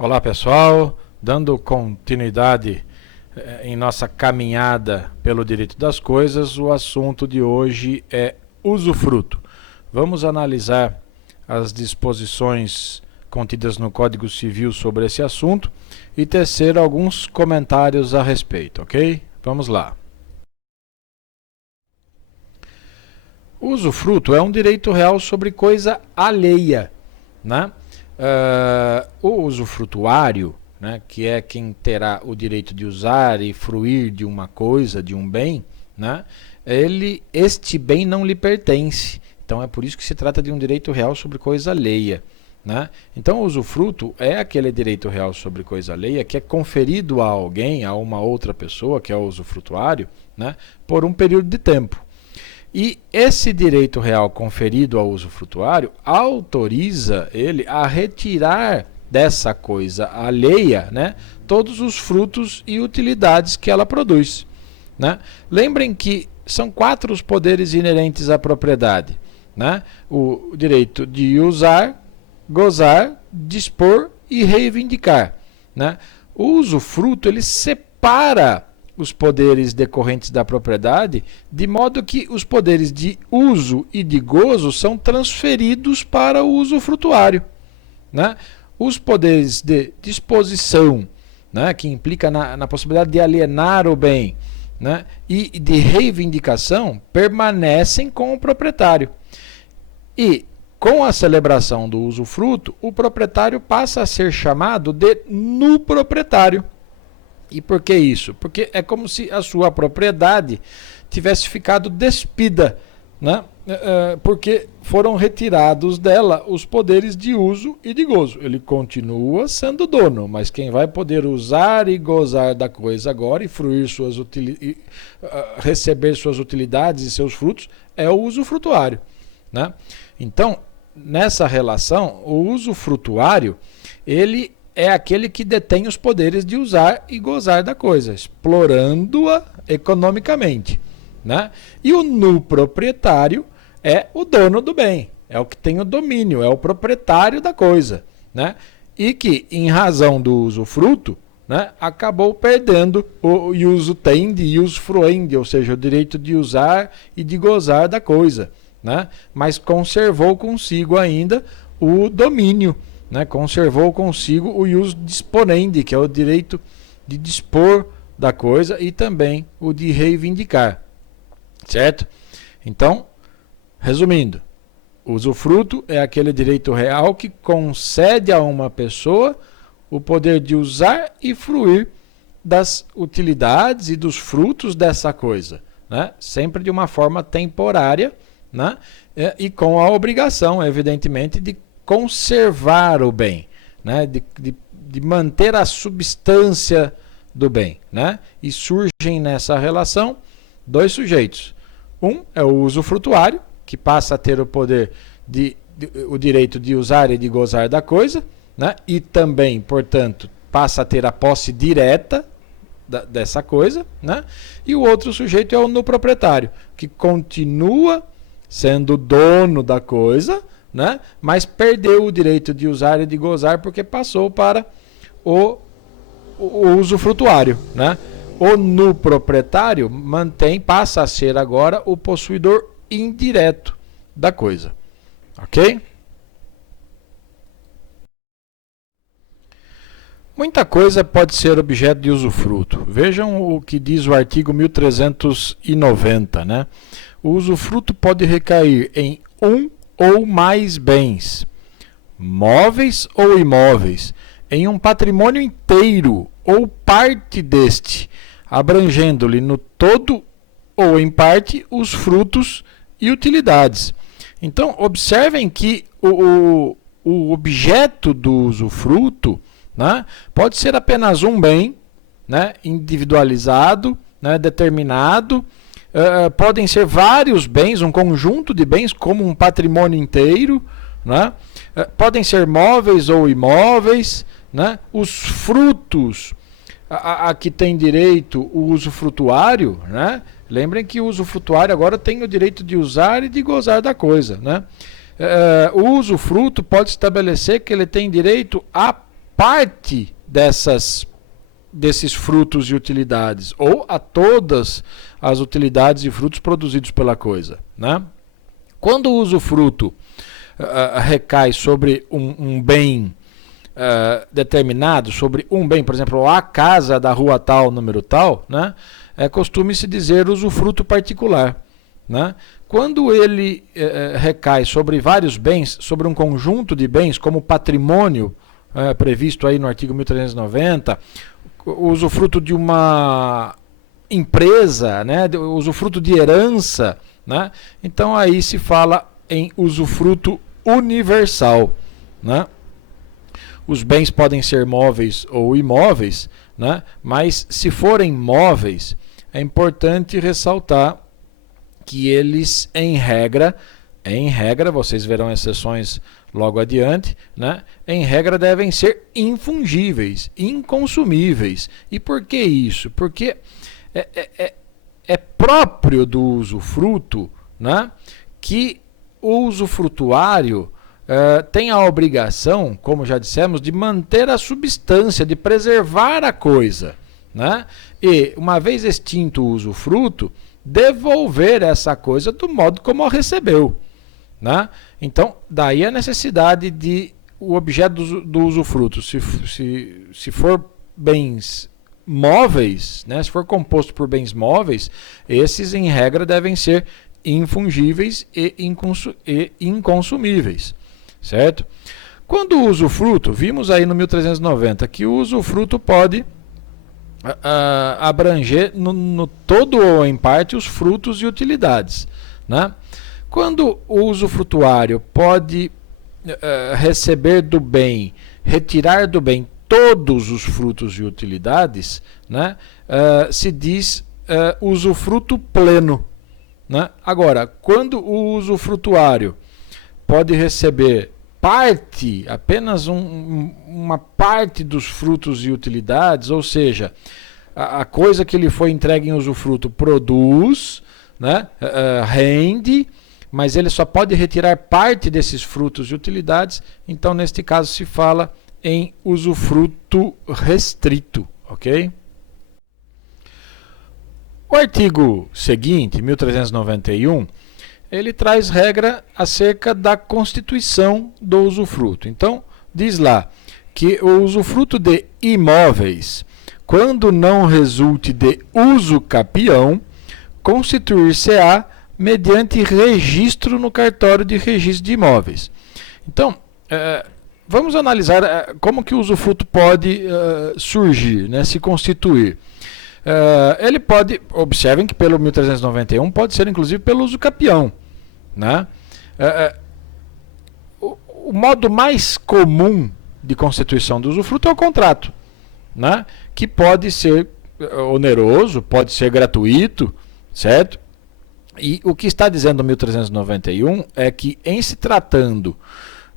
Olá pessoal, dando continuidade em nossa caminhada pelo direito das coisas, o assunto de hoje é usufruto. Vamos analisar as disposições contidas no Código Civil sobre esse assunto e tecer alguns comentários a respeito, ok? Vamos lá. O usufruto é um direito real sobre coisa alheia, né? O usufrutuário, né, que é quem terá o direito de usar e fruir de uma coisa, de um bem, né, este bem não lhe pertence. Então é por isso que se trata de um direito real sobre coisa alheia, né? Então o usufruto é aquele direito real sobre coisa alheia que é conferido a alguém, a uma outra pessoa, que é o usufrutuário, né, por um período de tempo. E esse direito real conferido ao usufrutuário autoriza ele a retirar dessa coisa alheia, né, todos os frutos e utilidades que ela produz, né? Lembrem que são 4 os poderes inerentes à propriedade, né? O direito de usar, gozar, dispor e reivindicar, né? O usufruto ele separa os poderes decorrentes da propriedade, de modo que os poderes de uso e de gozo são transferidos para o usufrutuário, né? Os poderes de disposição, né, que implica na possibilidade de alienar o bem, né, e de reivindicação, permanecem com o proprietário. E, com a celebração do usufruto, o proprietário passa a ser chamado de nuproprietário. E por que isso? Porque é como se a sua propriedade tivesse ficado despida, né? Porque foram retirados dela os poderes de uso e de gozo. Ele continua sendo dono, mas quem vai poder usar e gozar da coisa agora e fruir receber suas utilidades e seus frutos é o usufrutuário, né? Então, nessa relação, o usufrutuário, ele é aquele que detém os poderes de usar e gozar da coisa, explorando-a economicamente, né? E o nuproprietário é o dono do bem, é o que tem o domínio, é o proprietário da coisa, né? E que, em razão do usufruto, né, acabou perdendo o ius tendi, ius fruendi, ou seja, o direito de usar e de gozar da coisa, né? Mas conservou consigo ainda o domínio, né, conservou consigo o ius disponendi, que é o direito de dispor da coisa e também o de reivindicar, certo? Então, resumindo, o usufruto é aquele direito real que concede a uma pessoa o poder de usar e fruir das utilidades e dos frutos dessa coisa, né? Sempre de uma forma temporária, né? E com a obrigação, evidentemente, de conservar o bem, né? De manter a substância do bem, né? E surgem nessa relação 2 sujeitos. Um é o usufrutuário, que passa a ter o poder o direito de usar e de gozar da coisa, né? E também, portanto, passa a ter a posse direta dessa coisa, né? E o outro sujeito é o nuproprietário, que continua sendo dono da coisa, né? Mas perdeu o direito de usar e de gozar porque passou para o usufrutuário, né? O nuproprietário passa a ser agora o possuidor indireto da coisa, ok? Muita coisa pode ser objeto de usufruto. Vejam o que diz o artigo 1390, né? O usufruto pode recair em um ou mais bens, móveis ou imóveis, em um patrimônio inteiro ou parte deste, abrangendo-lhe no todo ou em parte os frutos e utilidades. Então, observem que o objeto do usufruto, né, pode ser apenas um bem, né, individualizado, né, determinado. Podem ser vários bens, um conjunto de bens, como um patrimônio inteiro, né? Podem ser móveis ou imóveis, né? Os frutos a que tem direito o usufrutuário, né? Lembrem que o usufrutuário agora tem o direito de usar e de gozar da coisa, né? O usufruto pode estabelecer que ele tem direito a parte desses frutos e utilidades, ou a todas as utilidades e frutos produzidos pela coisa, né? Quando o usufruto recai sobre um bem determinado, sobre um bem, por exemplo, a casa da rua tal, número tal, né? Costume-se dizer usufruto particular, né? Quando ele recai sobre vários bens, sobre um conjunto de bens, como patrimônio previsto aí no artigo 1390, o usufruto de uma empresa, né? O usufruto de herança, né? Então aí se fala em usufruto universal, né? Os bens podem ser móveis ou imóveis, né? Mas se forem móveis, é importante ressaltar que eles, em regra, vocês verão exceções logo adiante, né? Em regra devem ser infungíveis, inconsumíveis. E por que isso? Porque é próprio do usufruto, né? Que o usufrutuário tem a obrigação, como já dissemos, de manter a substância, de preservar a coisa, né? E, uma vez extinto o usufruto, devolver essa coisa do modo como a recebeu, né? Então, daí a necessidade de o objeto do usufruto, se for bens móveis, né? Se for composto por bens móveis, esses, em regra, devem ser infungíveis e inconsumíveis. Certo? Quando o usufruto, vimos aí no 1390 que o usufruto pode abranger no todo ou em parte os frutos e utilidades, né? Quando o usufrutuário pode receber do bem, retirar do bem todos os frutos e utilidades, né? Se diz usufruto pleno, né? Agora, quando o usufrutuário pode receber parte, apenas uma parte dos frutos e utilidades, ou seja, a coisa que lhe foi entregue em usufruto produz, né, rende, mas ele só pode retirar parte desses frutos e utilidades, então neste caso se fala em usufruto restrito, ok? O artigo seguinte, 1391, ele traz regra acerca da constituição do usufruto. Então, diz lá que o usufruto de imóveis, quando não resulte de uso capião, constituir-se-á mediante registro no cartório de registro de imóveis. Então, vamos analisar como que o usufruto pode surgir, né, se constituir. Ele pode, observem que pelo 1391 pode ser inclusive pelo uso capião, né? O modo mais comum de constituição do usufruto é o contrato, né? Que pode ser oneroso, pode ser gratuito, certo? E o que está dizendo o 1391 é que, em se tratando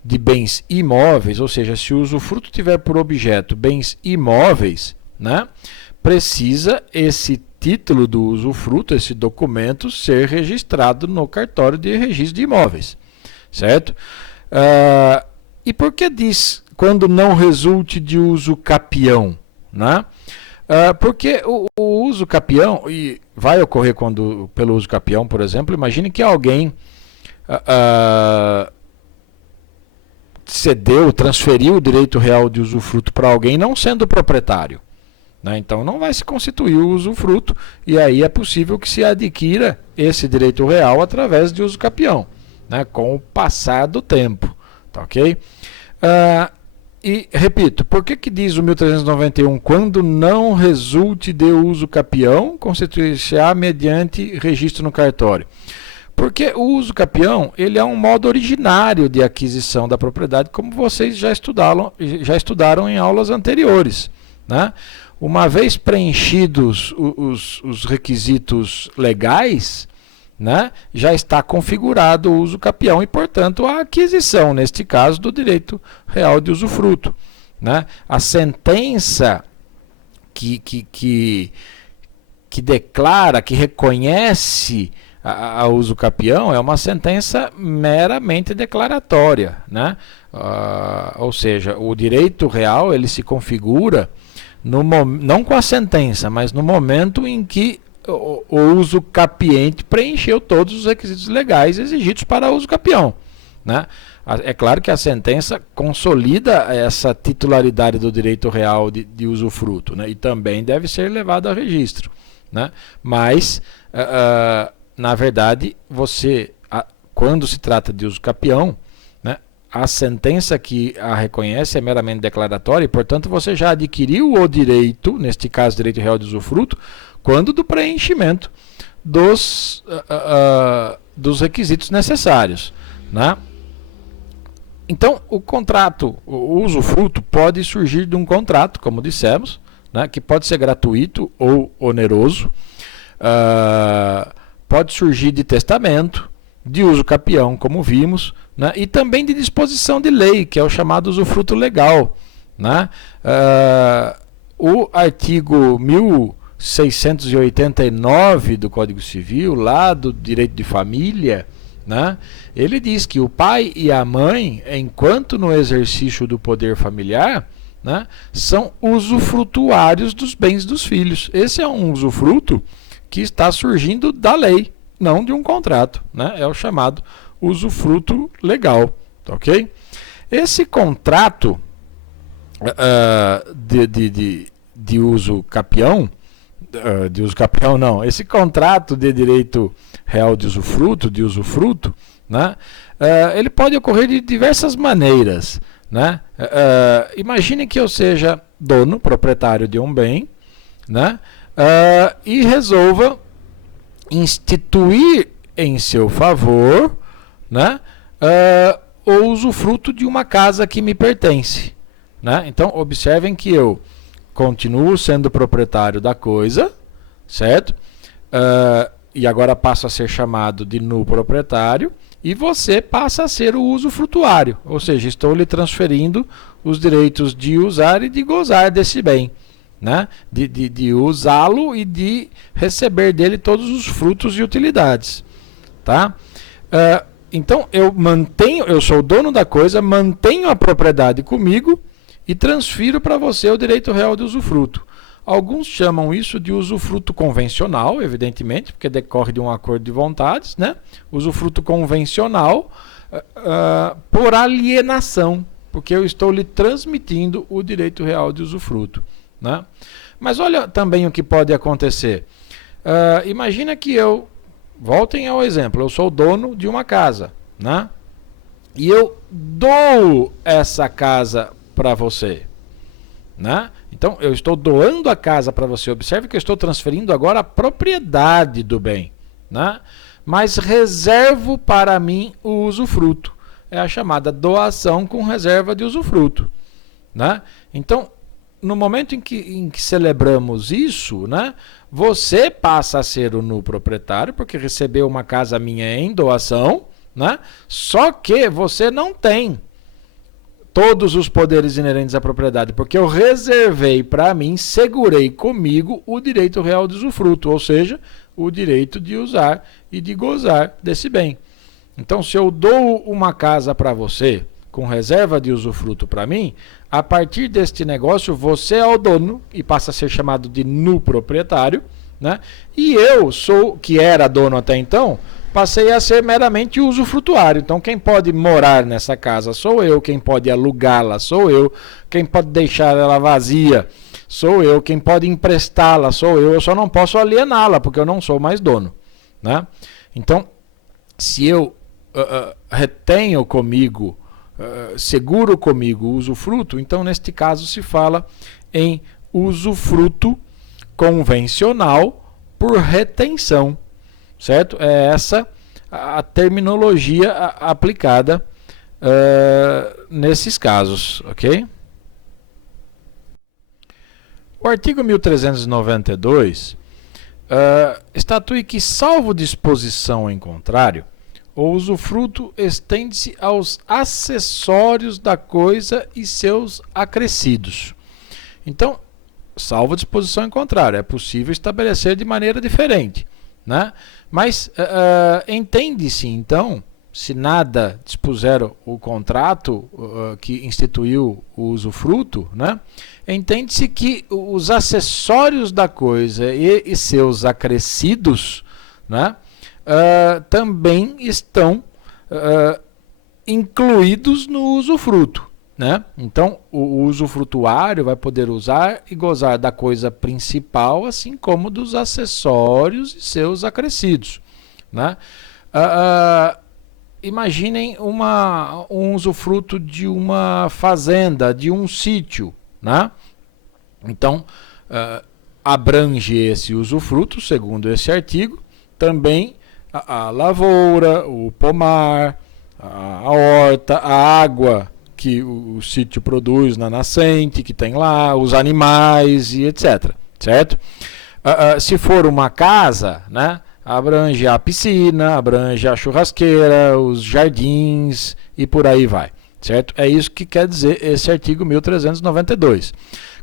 de bens imóveis, ou seja, se o usufruto tiver por objeto bens imóveis, né, precisa esse título do usufruto, esse documento, ser registrado no cartório de registro de imóveis, certo? E por que diz quando não resulte de uso capião, né? Porque o uso capião, e vai ocorrer pelo uso capião, por exemplo, imagine que alguém transferiu o direito real de usufruto para alguém não sendo proprietário, né? Então não vai se constituir o usufruto, e aí é possível que se adquira esse direito real através de uso capião, né? Com o passar do tempo, tá ok? E repito, por que diz o 1391 quando não resulte de uso capião, constituir-se-á mediante registro no cartório? Porque o uso capião, ele é um modo originário de aquisição da propriedade, como vocês já estudaram em aulas anteriores, né? Uma vez preenchidos os requisitos legais, né, já está configurado o uso capião e, portanto, a aquisição, neste caso, do direito real de usufruto, né? A sentença que declara, que reconhece a uso capião é uma sentença meramente declaratória, né? Ou seja, o direito real ele se configura não com a sentença, mas no momento em que o uso capiente preencheu todos os requisitos legais exigidos para uso capião, né? É claro que a sentença consolida essa titularidade do direito real de usufruto, né? E também deve ser levado a registro, né? Mas, na verdade, quando se trata de uso capião, né, a sentença que a reconhece é meramente declaratória e, portanto, você já adquiriu o direito, neste caso, direito real de usufruto, quando do preenchimento dos requisitos necessários, né? Então, o usufruto pode surgir de um contrato, como dissemos, né, que pode ser gratuito ou oneroso, pode surgir de testamento, de uso capião, como vimos, né, e também de disposição de lei, que é o chamado usufruto legal, né? O artigo 1689 do Código Civil, lá do direito de família, né, ele diz que o pai e a mãe, enquanto no exercício do poder familiar, né, são usufrutuários dos bens dos filhos. Esse é um usufruto que está surgindo da lei, não de um contrato, né? É o chamado usufruto legal, ok? Esse contrato de uso capião, esse contrato de direito real de usufruto, né, ele pode ocorrer de diversas maneiras, né? Imagine que eu seja dono, proprietário de um bem, né, e resolva instituir em seu favor, né, o usufruto de uma casa que me pertence, né? Então, observem que eu continuo sendo proprietário da coisa, certo? E agora passo a ser chamado de proprietário, e você passa a ser o usufrutuário, ou seja, estou lhe transferindo os direitos de usar e de gozar desse bem, né? De usá-lo e de receber dele todos os frutos e utilidades, tá? Então eu sou o dono da coisa, mantenho a propriedade comigo e transfiro para você o direito real de usufruto. Alguns chamam isso de usufruto convencional, evidentemente, porque decorre de um acordo de vontades, né? Usufruto convencional por alienação, porque eu estou lhe transmitindo o direito real de usufruto, né? Mas olha também o que pode acontecer. Imagina que voltem ao exemplo, eu sou dono de uma casa, né? E eu dou essa casa para você, né? Então eu estou doando a casa para você. Observe que eu estou transferindo agora a propriedade do bem, né? Mas reservo para mim o usufruto. É a chamada doação com reserva de usufruto, né? Então, no momento em que celebramos isso, né, você passa a ser o proprietário, porque recebeu uma casa minha em doação, né? Só que você não tem todos os poderes inerentes à propriedade, porque eu reservei para mim, segurei comigo o direito real de usufruto, ou seja, o direito de usar e de gozar desse bem. Então, se eu dou uma casa para você com reserva de usufruto para mim, a partir deste negócio você é o dono e passa a ser chamado de proprietário, né? E eu que era dono até então, passei a ser meramente usufrutuário. Então, quem pode morar nessa casa sou eu, quem pode alugá-la sou eu, quem pode deixar ela vazia sou eu, quem pode emprestá-la sou eu só não posso aliená-la, porque eu não sou mais dono, né? Então, se eu retenho comigo, seguro comigo o usufruto, então, neste caso, se fala em usufruto convencional por retenção, certo? É essa a terminologia aplicada nesses casos, ok? O artigo 1392 estatui que, salvo disposição em contrário, o usufruto estende-se aos acessórios da coisa e seus acrescidos. Então, salvo disposição em contrário, é possível estabelecer de maneira diferente, né? Mas entende-se, então, se nada dispuser o contrato que instituiu o usufruto, né, entende-se que os acessórios da coisa e seus acrescidos, né, também estão incluídos no usufruto. Né? Então, o usufrutuário vai poder usar e gozar da coisa principal, assim como dos acessórios e seus acrescidos. Né? Imaginem um usufruto de uma fazenda, de um sítio. Né? Então, abrange esse usufruto, segundo esse artigo, também a lavoura, o pomar, a horta, a água que o sítio produz na nascente, que tem lá, os animais e etc. Certo? Se for uma casa, né, abrange a piscina, abrange a churrasqueira, os jardins e por aí vai. Certo? É isso que quer dizer esse artigo 1392.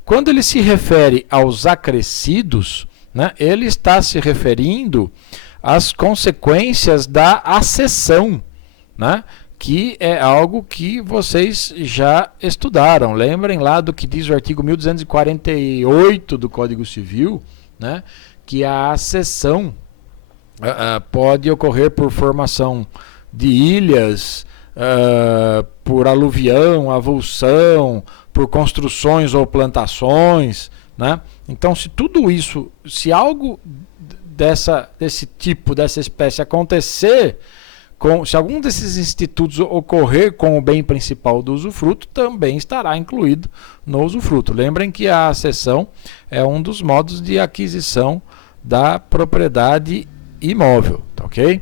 Quando ele se refere aos acrescidos, né, ele está se referindo às consequências da acessão, né, que é algo que vocês já estudaram. Lembrem lá do que diz o artigo 1248 do Código Civil, né, que a acessão pode ocorrer por formação de ilhas, por aluvião, avulsão, por construções ou plantações. Né? Então, se tudo isso, se algo desse tipo, dessa espécie acontecer, se algum desses institutos ocorrer com o bem principal do usufruto, também estará incluído no usufruto. Lembrem que a cessão é um dos modos de aquisição da propriedade imóvel. Tá, ok?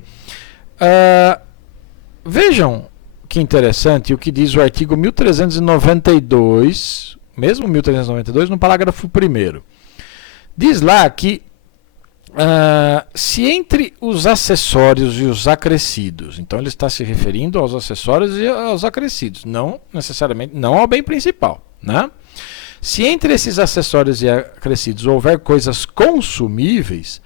Vejam que interessante o que diz o artigo 1392, mesmo 1392, no parágrafo 1º. Diz lá que se entre os acessórios e os acrescidos, então ele está se referindo aos acessórios e aos acrescidos, não necessariamente, não ao bem principal, né? Se entre esses acessórios e acrescidos houver coisas consumíveis,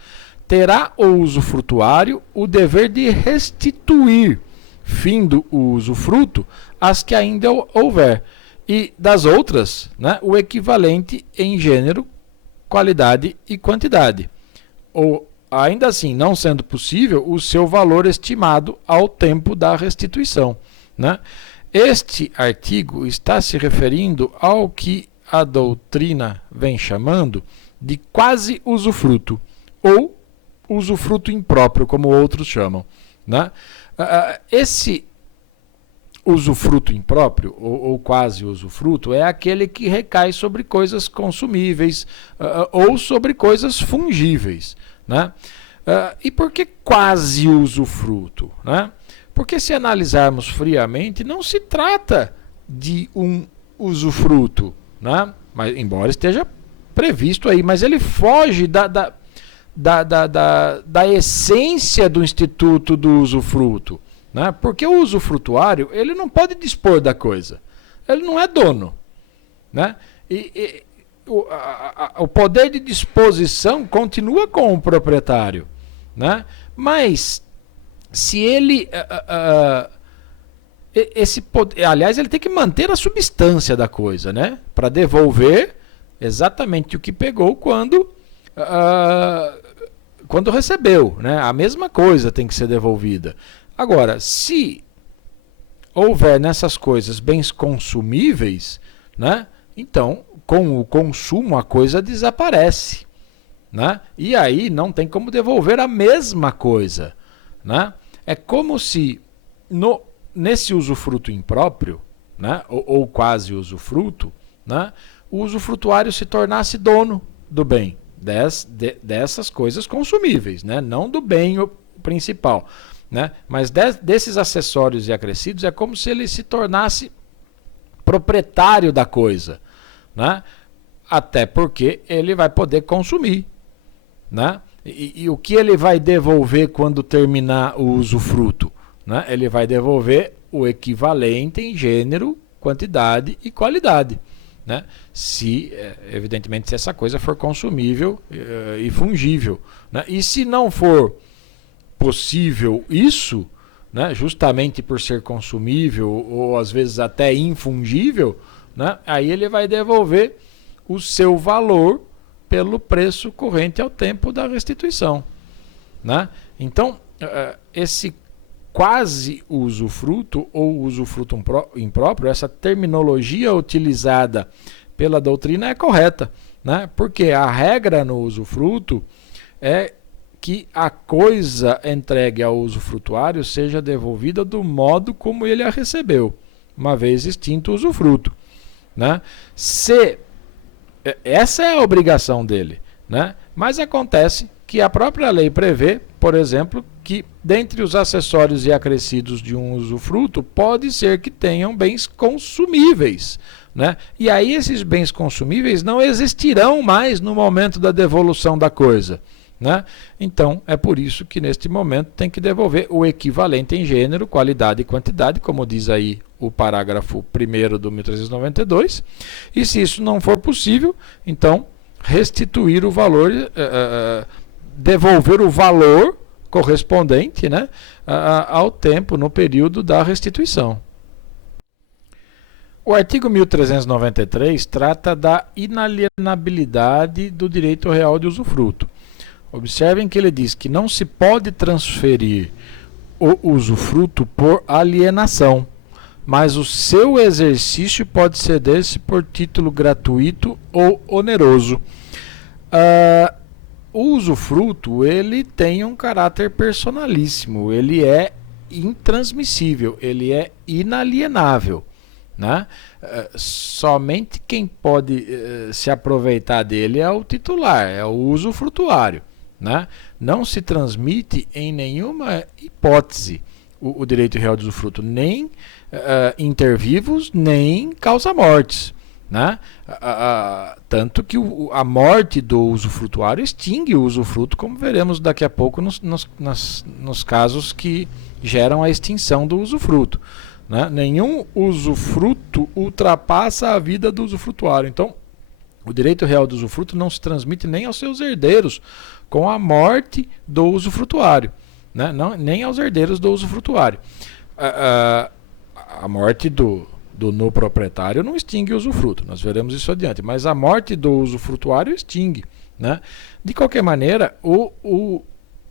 terá o usufrutuário o dever de restituir, findo o usufruto, as que ainda houver, e das outras, né, o equivalente em gênero, qualidade e quantidade. Ou, ainda assim, não sendo possível, o seu valor estimado ao tempo da restituição. Né? Este artigo está se referindo ao que a doutrina vem chamando de quase usufruto, ou usufruto impróprio, como outros chamam. Né? Esse usufruto impróprio, ou quase usufruto, é aquele que recai sobre coisas consumíveis ou sobre coisas fungíveis. Né? E por que quase usufruto? Né? Porque se analisarmos friamente, não se trata de um usufruto, né? Mas, embora esteja previsto aí, mas ele foge da essência do instituto do usufruto. Né? Porque o usufrutuário ele não pode dispor da coisa, ele não é dono. Né? O poder de disposição continua com o proprietário. Né? Mas se ele esse poder, aliás, ele tem que manter a substância da coisa, né? Para devolver exatamente o que pegou quando recebeu. Né? A mesma coisa tem que ser devolvida. Agora, se houver nessas coisas bens consumíveis, né, então, com o consumo, a coisa desaparece. Né? E aí não tem como devolver a mesma coisa. Né? É como se, nesse usufruto impróprio, né, ou quase usufruto, né, o usufrutuário se tornasse dono do bem, dessas coisas consumíveis, né, não do bem principal. Né? Mas desses acessórios e acrescidos é como se ele se tornasse proprietário da coisa. Né? Até porque ele vai poder consumir. Né? E o que ele vai devolver quando terminar o usufruto? Né? Ele vai devolver o equivalente em gênero, quantidade e qualidade. Né? Evidentemente, se essa coisa for consumível e fungível. Né? E se não for possível isso, né, justamente por ser consumível ou às vezes até infungível, né, aí ele vai devolver o seu valor pelo preço corrente ao tempo da restituição, né? Então, esse quase usufruto ou usufruto impróprio, essa terminologia utilizada pela doutrina é correta, né? Porque a regra no usufruto é que a coisa entregue ao usufrutuário seja devolvida do modo como ele a recebeu, uma vez extinto o usufruto, né? Essa é a obrigação dele, né? Mas acontece que a própria lei prevê, por exemplo, que dentre os acessórios e acrescidos de um usufruto, pode ser que tenham bens consumíveis, né? E aí esses bens consumíveis não existirão mais no momento da devolução da coisa, né? Então, é por isso que neste momento tem que devolver o equivalente em gênero, qualidade e quantidade, como diz aí o parágrafo 1º do 1392, e se isso não for possível, então restituir o valor, devolver o valor correspondente, né, ao tempo, no período da restituição. O artigo 1393 trata da inalienabilidade do direito real de usufruto. Observem que ele diz que não se pode transferir o usufruto por alienação, mas o seu exercício pode ceder-se por título gratuito ou oneroso. O usufruto, ele tem um caráter personalíssimo, ele é intransmissível, ele é inalienável, né? Somente quem pode se aproveitar dele é o titular, é o usufrutuário, né? Não se transmite em nenhuma hipótese o direito real de usufruto, nem inter vivos, nem causa-mortes, né? Tanto que a morte do usufrutuário extingue o usufruto, como veremos daqui a pouco nos casos que geram a extinção do usufruto, né? Nenhum usufruto ultrapassa a vida do usufrutuário. Então, o direito real do usufruto não se transmite nem aos seus herdeiros com a morte do usufrutuário, né? Nem aos herdeiros do usufrutuário. A morte do no proprietário não extingue o usufruto, nós veremos isso adiante, mas a morte do usufrutuário extingue, né? De qualquer maneira, o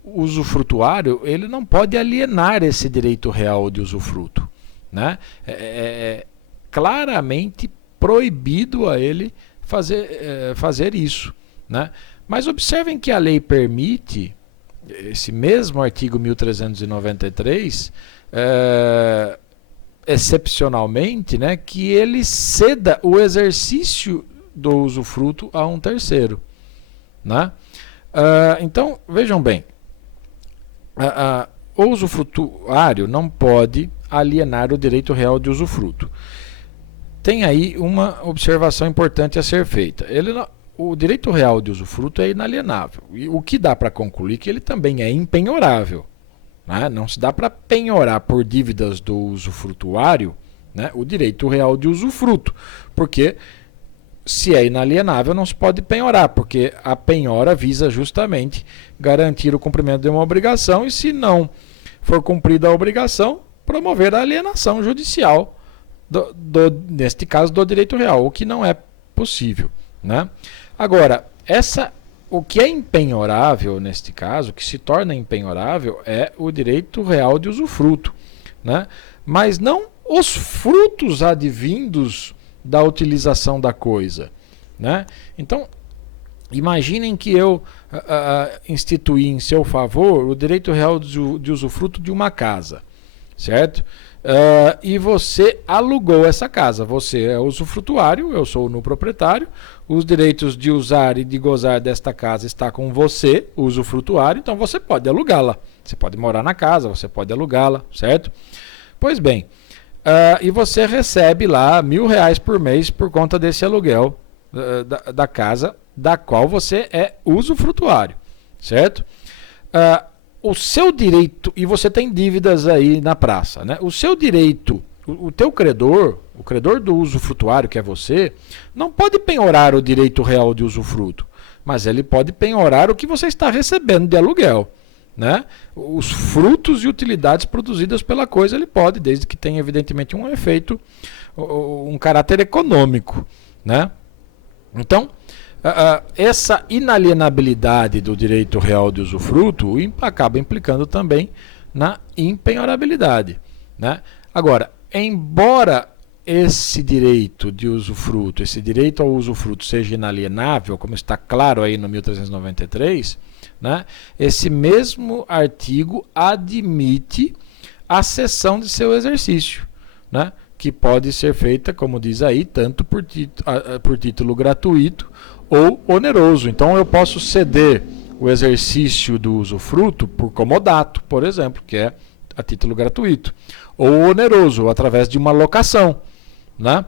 usufrutuário, ele não pode alienar esse direito real de usufruto, né? É claramente proibido a ele fazer isso, né? Mas observem que a lei permite, esse mesmo artigo 1393, excepcionalmente, né, que ele ceda o exercício do usufruto a um terceiro, né? Então, vejam bem, o usufrutuário não pode alienar o direito real de usufruto. Tem aí uma observação importante a ser feita. O direito real de usufruto é inalienável. E o que dá para concluir que ele também é impenhorável, né? Não se dá para penhorar por dívidas do usufrutuário, né, o direito real de usufruto, porque se é inalienável não se pode penhorar, porque a penhora visa justamente garantir o cumprimento de uma obrigação e, se não for cumprida a obrigação, promover a alienação judicial, neste caso do direito real, o que não é possível, né? Agora, o que é impenhorável neste caso, o que se torna impenhorável, é o direito real de usufruto, né? Mas não os frutos advindos da utilização da coisa, né? Então, imaginem que eu instituí em seu favor o direito real de usufruto de uma casa, certo? E você alugou essa casa, você é usufrutuário, eu sou o proprietário, os direitos de usar e de gozar desta casa está com você, o usufrutuário, então você pode alugá-la, você pode morar na casa, você pode alugá-la, certo? Pois bem, e você recebe lá R$1.000 por mês por conta desse aluguel da casa da qual você é usufrutuário, certo? O seu direito, e você tem dívidas aí na praça, né? O seu direito, o teu credor, o credor do usufrutuário, que é você, não pode penhorar o direito real de usufruto, mas ele pode penhorar o que você está recebendo de aluguel, né, os frutos e utilidades produzidas pela coisa, ele pode, desde que tenha evidentemente um efeito, um caráter econômico, né? Então, essa inalienabilidade do direito real de usufruto acaba implicando também na impenhorabilidade, né? Agora, embora esse direito de usufruto, esse direito ao usufruto seja inalienável, como está claro aí no 1393, né, esse mesmo artigo admite a cessão de seu exercício, né, que pode ser feita, como diz aí, tanto por título gratuito ou oneroso. Então eu posso ceder o exercício do usufruto por comodato, por exemplo, que é a título gratuito, ou oneroso, através de uma locação, né?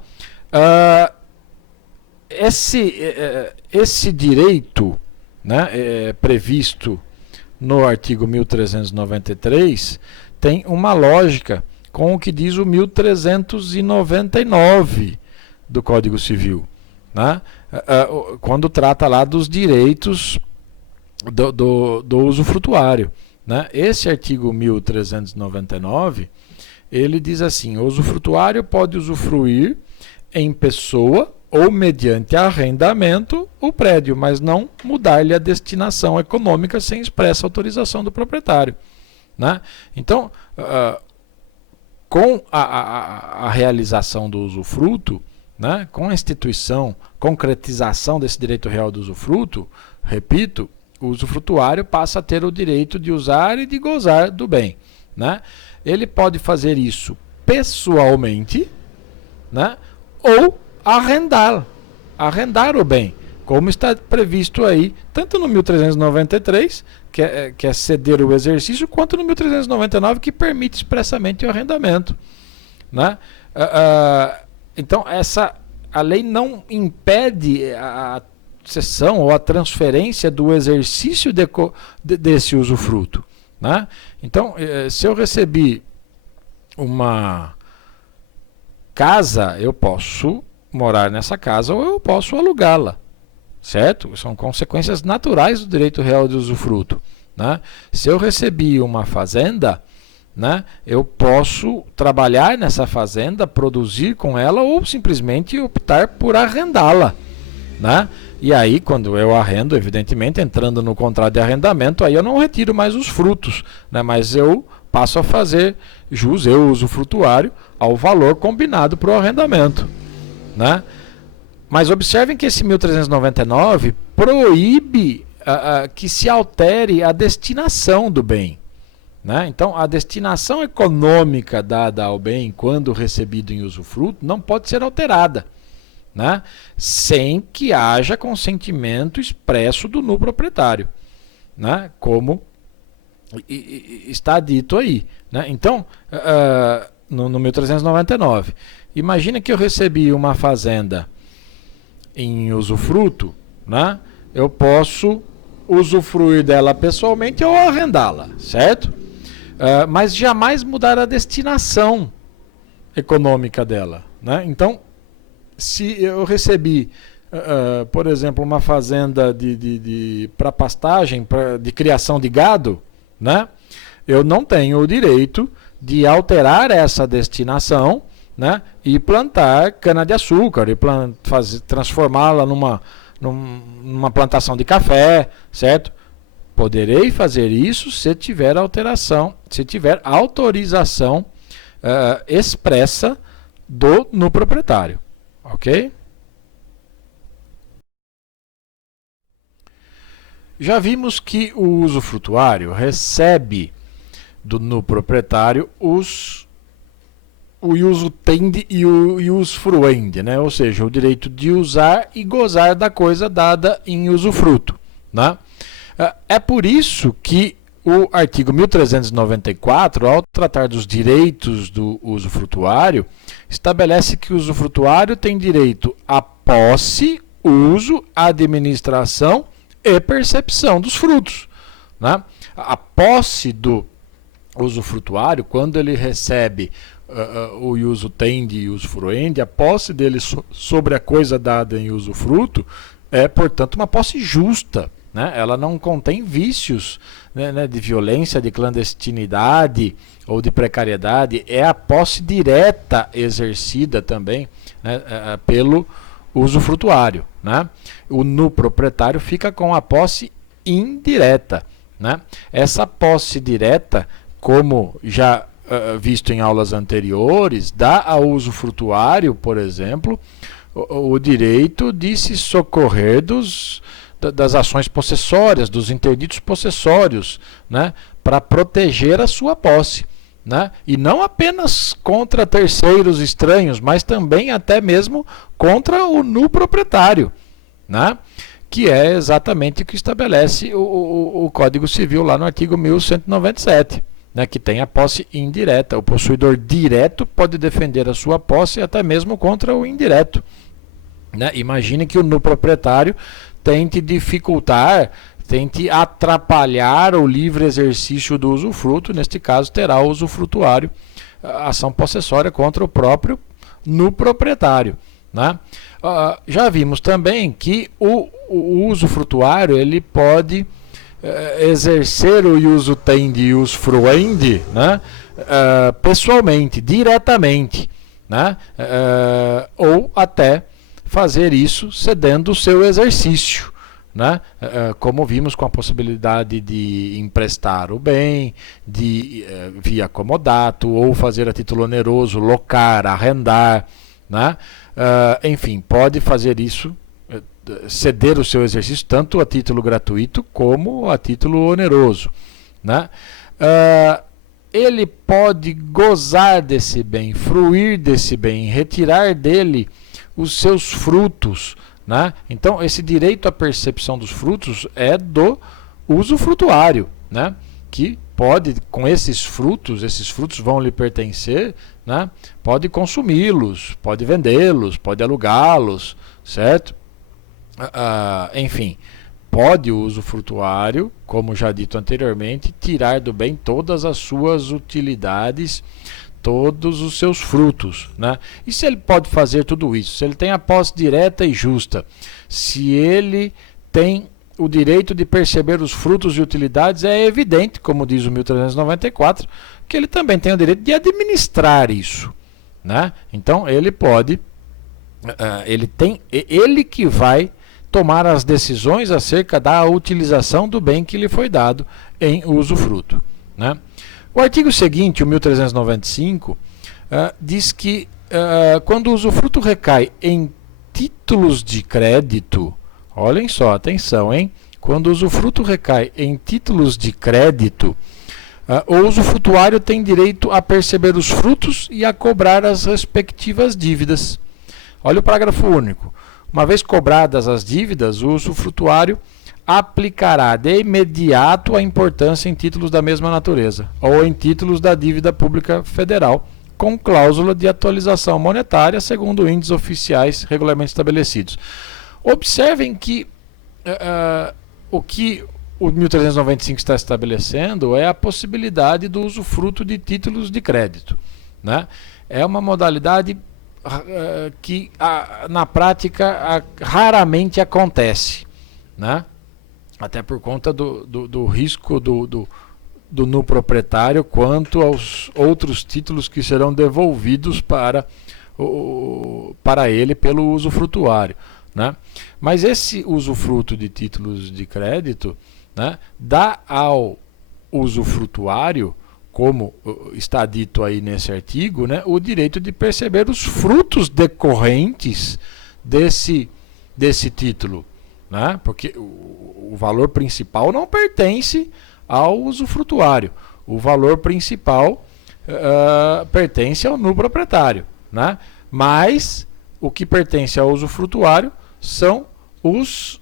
Esse direito, né, previsto no artigo 1393 tem uma lógica com o que diz o 1399 do Código Civil, né? Quando trata lá dos direitos do usufrutuário, né? Esse artigo 1399 ele diz assim: o usufrutuário pode usufruir em pessoa ou mediante arrendamento o prédio, mas não mudar-lhe a destinação econômica sem expressa autorização do proprietário, né? Então, com a realização do usufruto, né, com a instituição, concretização desse direito real do usufruto, repito, o usufrutuário passa a ter o direito de usar e de gozar do bem, né? Ele pode fazer isso pessoalmente, né, ou arrendar o bem, como está previsto aí, tanto no 1393, que é ceder o exercício, quanto no 1399, que permite expressamente o arrendamento, né? Então, a lei não impede a cessão ou a transferência do exercício desse usufruto, né? Então, se eu recebi uma casa, eu posso morar nessa casa ou eu posso alugá-la, certo? São consequências naturais do direito real de usufruto, né? Se eu recebi uma fazenda, né, eu posso trabalhar nessa fazenda, produzir com ela ou simplesmente optar por arrendá-la, né? E aí, quando eu arrendo, evidentemente, entrando no contrato de arrendamento, aí eu não retiro mais os frutos, né, mas eu passo a fazer jus, eu, usufrutuário, ao valor combinado para o arrendamento, né? Mas observem que esse 1399 proíbe que se altere a destinação do bem, né? Então, a destinação econômica dada ao bem quando recebido em usufruto não pode ser alterada, né, sem que haja consentimento expresso do nu proprietário, né, como está dito aí, né? Então, no 1399, imagina que eu recebi uma fazenda em usufruto, né? Eu posso usufruir dela pessoalmente ou arrendá-la, certo? Mas jamais mudar a destinação econômica dela, né? Então, se eu recebi, por exemplo, uma fazenda para pastagem, de criação de gado, né, eu não tenho o direito de alterar essa destinação, né, e plantar cana-de-açúcar, e transformá-la numa plantação de café, certo? Poderei fazer isso se tiver autorização expressa no proprietário. Ok? Já vimos que o usufrutuário recebe no proprietário o ius tendi e o ius fruendi, né? Ou seja, o direito de usar e gozar da coisa dada em usufruto, né? É por isso que o artigo 1394, ao tratar dos direitos do usufrutuário, estabelece que o usufrutuário tem direito à posse, uso, administração e percepção dos frutos, né? A posse do usufrutuário, quando ele recebe o ius tendi e ius fruendi, a posse dele sobre a coisa dada em usufruto é, portanto, uma posse justa, né? Ela não contém vícios, né, de violência, de clandestinidade ou de precariedade. É a posse direta exercida também, né, pelo usufrutuário, né? O no proprietário fica com a posse indireta, né? Essa posse direta, como já visto em aulas anteriores, dá ao usufrutuário, por exemplo, o direito de se socorrer das ações possessórias, dos interditos possessórios, né, para proteger a sua posse, né, e não apenas contra terceiros estranhos, mas também até mesmo contra o nu proprietário, né, que é exatamente o que estabelece o Código Civil lá no artigo 1197. Né, que tem a posse indireta. O possuidor direto pode defender a sua posse até mesmo contra o indireto. Né? Imagine que o no proprietário tente dificultar, tente atrapalhar o livre exercício do usufruto. Neste caso, terá o usufrutuário ação possessória contra o próprio no proprietário. Né? Já vimos também que o usufrutuário ele pode exercer o ius tendi e ius fruendi, né, pessoalmente, diretamente, né, ou até fazer isso cedendo o seu exercício, né, como vimos com a possibilidade de emprestar o bem, de via comodato, ou fazer a título oneroso, locar, arrendar, né, enfim, pode fazer isso, ceder o seu exercício tanto a título gratuito como a título oneroso, né? Ele pode gozar desse bem, fruir desse bem, retirar dele os seus frutos, né? Então esse direito à percepção dos frutos é do usufrutuário, né? Que pode, com esses frutos vão lhe pertencer, né? Pode consumi-los, pode vendê-los, pode alugá-los, certo? Enfim, pode o usufrutuário, como já dito anteriormente, tirar do bem todas as suas utilidades, todos os seus frutos, né? E se ele pode fazer tudo isso, se ele tem a posse direta e justa, se ele tem o direito de perceber os frutos e utilidades, é evidente, como diz o 1394, que ele também tem o direito de administrar isso, né? Então ele pode, ele que vai tomar as decisões acerca da utilização do bem que lhe foi dado em usufruto, né? O artigo seguinte, o 1395, diz que quando o usufruto recai em títulos de crédito, olhem só, atenção, hein? Quando o usufruto recai em títulos de crédito, o usufrutuário tem direito a perceber os frutos e a cobrar as respectivas dívidas. Olha o parágrafo único. Uma vez cobradas as dívidas, o usufrutuário aplicará de imediato a importância em títulos da mesma natureza, ou em títulos da dívida pública federal, com cláusula de atualização monetária, segundo índices oficiais regularmente estabelecidos. Observem que o que o 1395 está estabelecendo é a possibilidade do usufruto de títulos de crédito, né? É uma modalidade que na prática raramente acontece, né? Até por conta do risco do no proprietário quanto aos outros títulos que serão devolvidos para ele pelo usufrutuário, né? Mas esse usufruto de títulos de crédito, né, dá ao usufrutuário, como está dito aí nesse artigo, né, o direito de perceber os frutos decorrentes desse título, né, porque o valor principal não pertence ao usufrutuário, o valor principal pertence ao no proprietário, né, mas o que pertence ao usufrutuário são os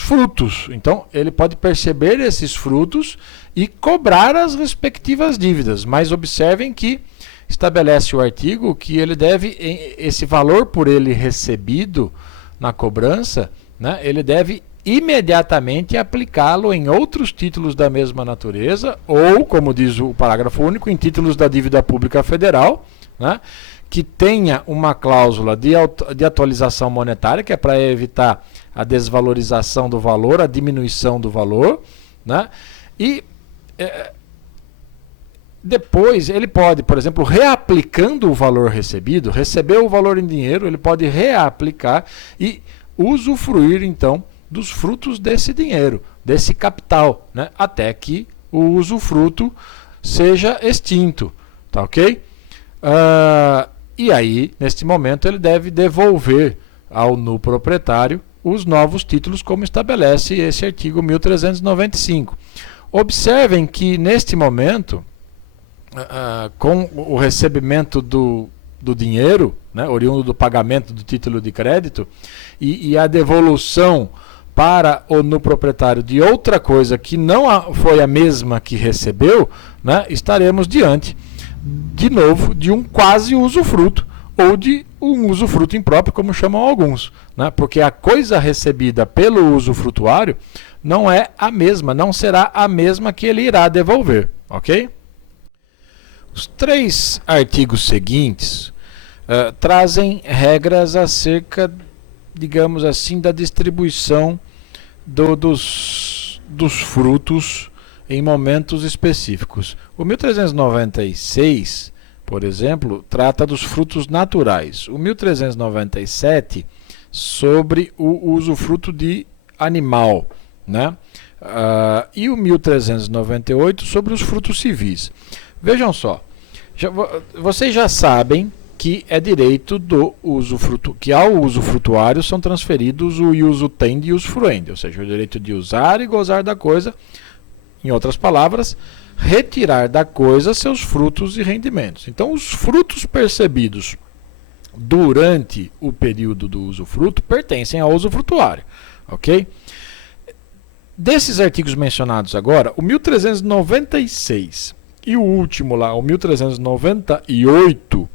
frutos. Então ele pode perceber esses frutos e cobrar as respectivas dívidas, mas observem que estabelece o artigo que ele deve, esse valor por ele recebido na cobrança, né, ele deve imediatamente aplicá-lo em outros títulos da mesma natureza, ou, como diz o parágrafo único, em títulos da dívida pública federal, né, que tenha uma cláusula de atualização monetária, que é para evitar a desvalorização do valor, a diminuição do valor, né? E depois ele pode, por exemplo, reaplicando o valor recebido, recebeu o valor em dinheiro, ele pode reaplicar e usufruir então dos frutos desse dinheiro, desse capital, né? Até que o usufruto seja extinto, tá ok? E aí, neste momento, ele deve devolver no proprietário os novos títulos, como estabelece esse artigo 1395. Observem que, neste momento, com o recebimento do dinheiro, né, oriundo do pagamento do título de crédito, e a devolução para no proprietário de outra coisa que não foi a mesma que recebeu, né, estaremos diante, de novo, de um quase usufruto, ou de um usufruto impróprio, como chamam alguns, né? Porque a coisa recebida pelo usufrutuário não é a mesma, não será a mesma que ele irá devolver, ok? Os 3 artigos seguintes trazem regras acerca, digamos assim, da distribuição dos frutos em momentos específicos. O 1396, por exemplo, trata dos frutos naturais. O 1397 sobre o usufruto de animal, né? E o 1398 sobre os frutos civis. Vejam só, vocês já sabem que é direito do usufruto, que ao usufrutuário são transferidos o iusutendi e o usufruendi, ou seja, o direito de usar e gozar da coisa, em outras palavras, retirar da coisa seus frutos e rendimentos. Então, os frutos percebidos durante o período do usufruto pertencem ao usufrutuário, ok? Desses artigos mencionados agora, o 1396 e o último lá, o 1398,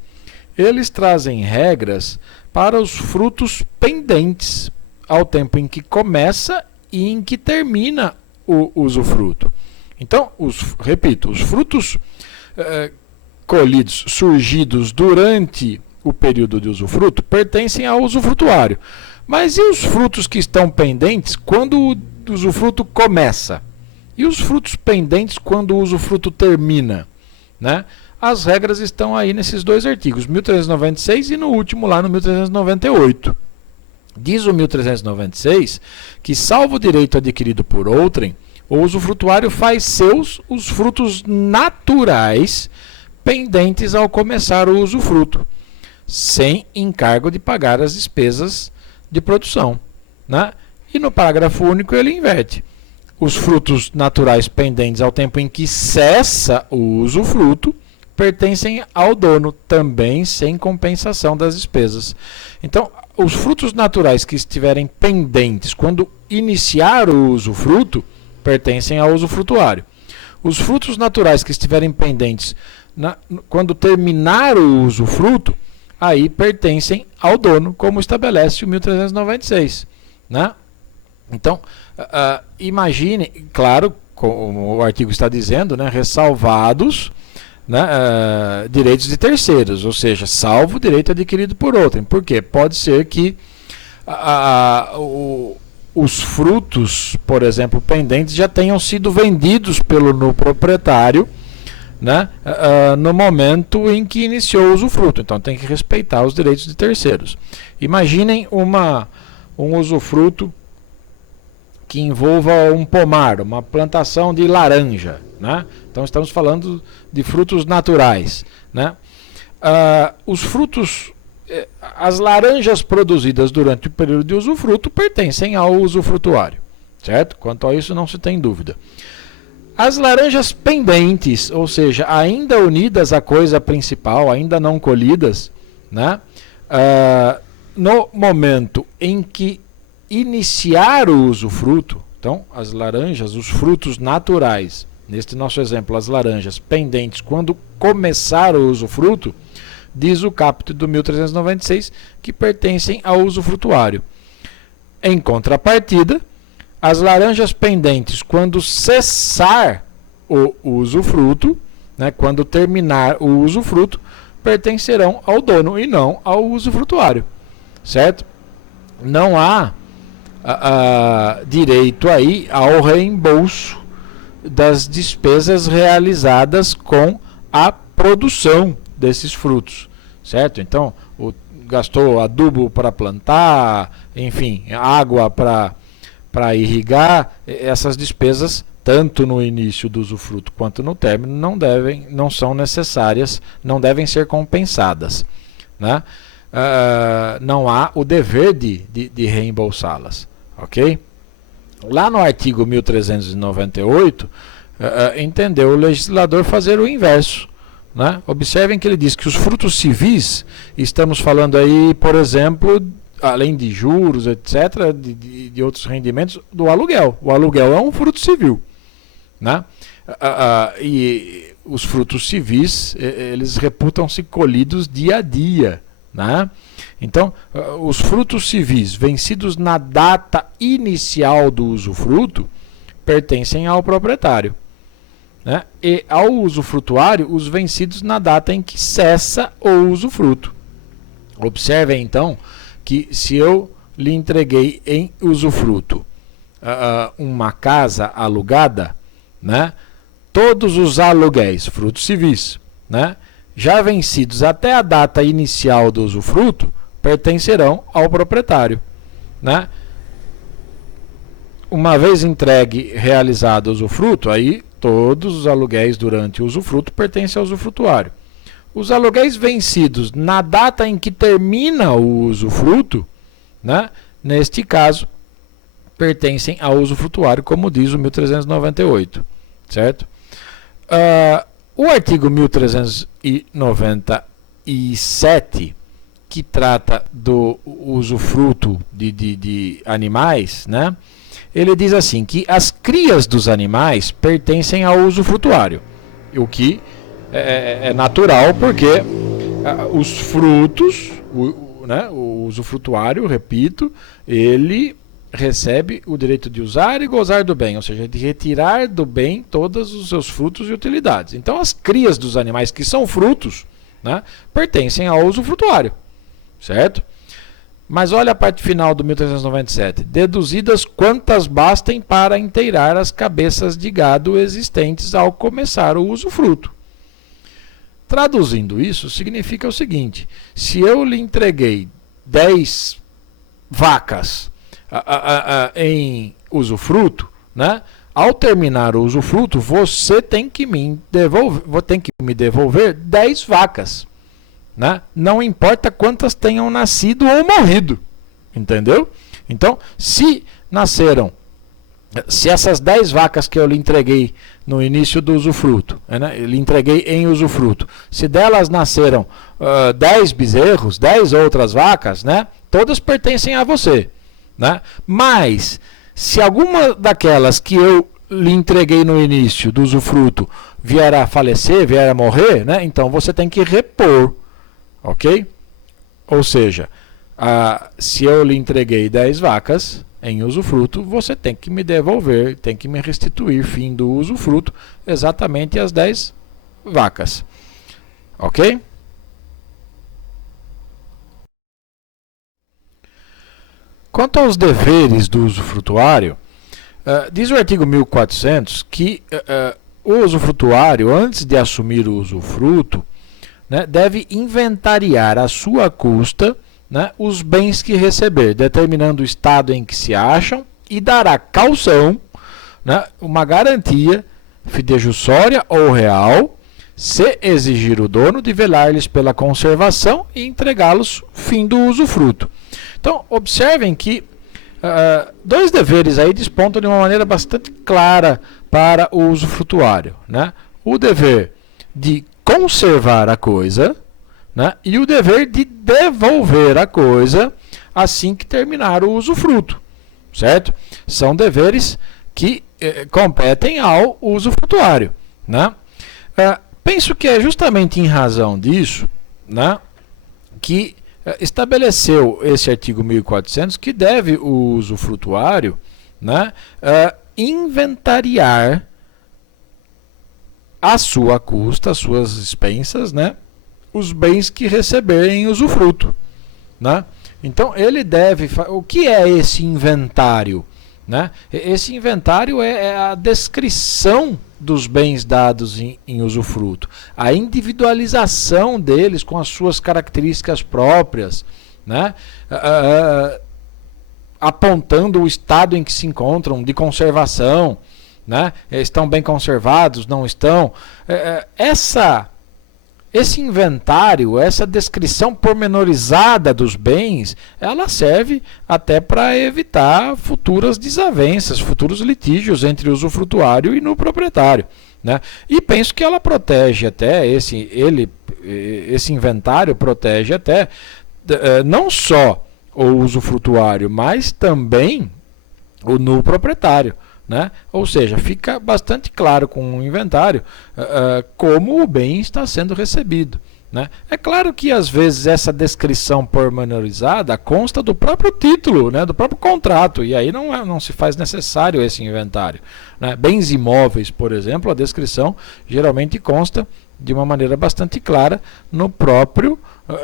eles trazem regras para os frutos pendentes ao tempo em que começa e em que termina o usufruto. Então, repito, os frutos colhidos, surgidos durante o período de usufruto, pertencem ao usufrutuário. Mas e os frutos que estão pendentes quando o usufruto começa? E os frutos pendentes quando o usufruto termina? Né? As regras estão aí nesses 2 artigos, 1396 e no último lá no 1398. Diz o 1396 que, salvo o direito adquirido por outrem, o usufrutuário faz seus os frutos naturais pendentes ao começar o usufruto, sem encargo de pagar as despesas de produção, né? E no parágrafo único ele inverte. Os frutos naturais pendentes ao tempo em que cessa o usufruto pertencem ao dono, também sem compensação das despesas. Então, os frutos naturais que estiverem pendentes quando iniciar o usufruto pertencem ao usufrutuário. Os frutos naturais que estiverem pendentes quando terminar o usufruto, aí pertencem ao dono, como estabelece o 1396. Né? Então, imagine, claro, como o artigo está dizendo, né, ressalvados, né, direitos de terceiros, ou seja, salvo o direito adquirido por outrem. Por quê? Pode ser que os frutos, por exemplo, pendentes, já tenham sido vendidos no proprietário, né, no momento em que iniciou o usufruto. Então tem que respeitar os direitos de terceiros. Imaginem um usufruto que envolva um pomar, uma plantação de laranja, né? Então estamos falando de frutos naturais, né? Os frutos, as laranjas produzidas durante o período de usufruto pertencem ao usufrutuário, certo? Quanto a isso não se tem dúvida. As laranjas pendentes, ou seja, ainda unidas à coisa principal, ainda não colhidas, né? No momento em que iniciar o usufruto, então as laranjas, os frutos naturais, neste nosso exemplo, as laranjas pendentes, quando começar o usufruto, diz o caput do 1396 que pertencem ao usufrutuário. Em contrapartida, as laranjas pendentes, quando cessar o usufruto, né, quando terminar o usufruto, pertencerão ao dono e não ao usufrutuário, certo? Não há direito aí ao reembolso das despesas realizadas com a produção desses frutos, certo? Então, gastou adubo para plantar, enfim, água para irrigar, essas despesas, tanto no início do usufruto quanto no término, não são necessárias, não devem ser compensadas, né? Não há o dever de reembolsá-las, ok? Lá no artigo 1398, entendeu o legislador fazer o inverso, né? Observem que ele diz que os frutos civis, estamos falando aí, por exemplo, além de juros, etc., de outros rendimentos, do aluguel. O aluguel é um fruto civil, né? E os frutos civis, eles reputam-se colhidos dia a dia, né? Então, os frutos civis vencidos na data inicial do usufruto pertencem ao proprietário, né? E ao usufrutuário, os vencidos na data em que cessa o usufruto. Observem, então, que se eu lhe entreguei em usufruto uma casa alugada, né? Todos os aluguéis, frutos civis, né, já vencidos até a data inicial do usufruto, pertencerão ao proprietário, né? Uma vez entregue, realizado o usufruto, aí todos os aluguéis durante o usufruto pertencem ao usufrutuário. Os aluguéis vencidos na data em que termina o usufruto, né, neste caso, pertencem ao usufrutuário, como diz o 1398, certo? O artigo 1397, que trata do usufruto de animais, né? Ele diz assim, que as crias dos animais pertencem ao usufrutuário, o que é natural, porque os frutos, né, o usufrutuário, repito, ele recebe o direito de usar e gozar do bem, ou seja, de retirar do bem todos os seus frutos e utilidades. Então, as crias dos animais que são frutos, né, pertencem ao usufrutuário, certo? Mas olha a parte final do 1397. Deduzidas quantas bastem para inteirar as cabeças de gado existentes ao começar o usufruto. Traduzindo isso, significa o seguinte: se eu lhe entreguei 10 vacas em usufruto, né, ao terminar o usufruto, você tem que me devolver 10 vacas. Né? Não importa quantas tenham nascido ou morrido, entendeu? Então, se essas 10 vacas que eu lhe entreguei no início do usufruto, né, lhe entreguei em usufruto, se delas nasceram 10 bezerros, 10 outras vacas, né, todas pertencem a você, né? Mas, se alguma daquelas que eu lhe entreguei no início do usufruto vier a falecer, vier a morrer, né, então você tem que repor. Ok? Ou seja, se eu lhe entreguei 10 vacas em usufruto, você tem que me devolver, tem que me restituir, fim do usufruto, exatamente as 10 vacas. Ok? Quanto aos deveres do usufrutuário, diz o artigo 1400 que o usufrutuário, antes de assumir o usufruto, né, deve inventariar à sua custa, né, os bens que receber, determinando o estado em que se acham, e dará caução, né, uma garantia fidejussória ou real, se exigir o dono, de velar-lhes pela conservação e entregá-los fim do usufruto. Então, observem que dois deveres aí despontam de uma maneira bastante clara para o usufrutuário, né? O dever de conservar a coisa, né, e o dever de devolver a coisa assim que terminar o usufruto, certo? São deveres que competem ao usufrutuário, né? Penso que é justamente em razão disso, né, que estabeleceu esse artigo 1400 que deve o usufrutuário, né, inventariar à sua custa, às suas expensas, né, os bens que receber em usufruto, né? Então ele deve... O que é esse inventário? Né? Esse inventário é a descrição dos bens dados em usufruto, a individualização deles com as suas características próprias, né? Apontando o estado em que se encontram de conservação, né? Estão bem conservados, não estão. Esse inventário, essa descrição pormenorizada dos bens, ela serve até para evitar futuras desavenças, futuros litígios entre o usufrutuário e no proprietário, né? E penso que ela protege até, esse inventário protege até não só o usufrutuário, mas também no proprietário. Né? Ou seja, fica bastante claro com o inventário como o bem está sendo recebido. Né? É claro que às vezes essa descrição pormenorizada consta do próprio título, né? Do próprio contrato, e aí não se faz necessário esse inventário. Né? Bens imóveis, por exemplo, a descrição geralmente consta de uma maneira bastante clara no próprio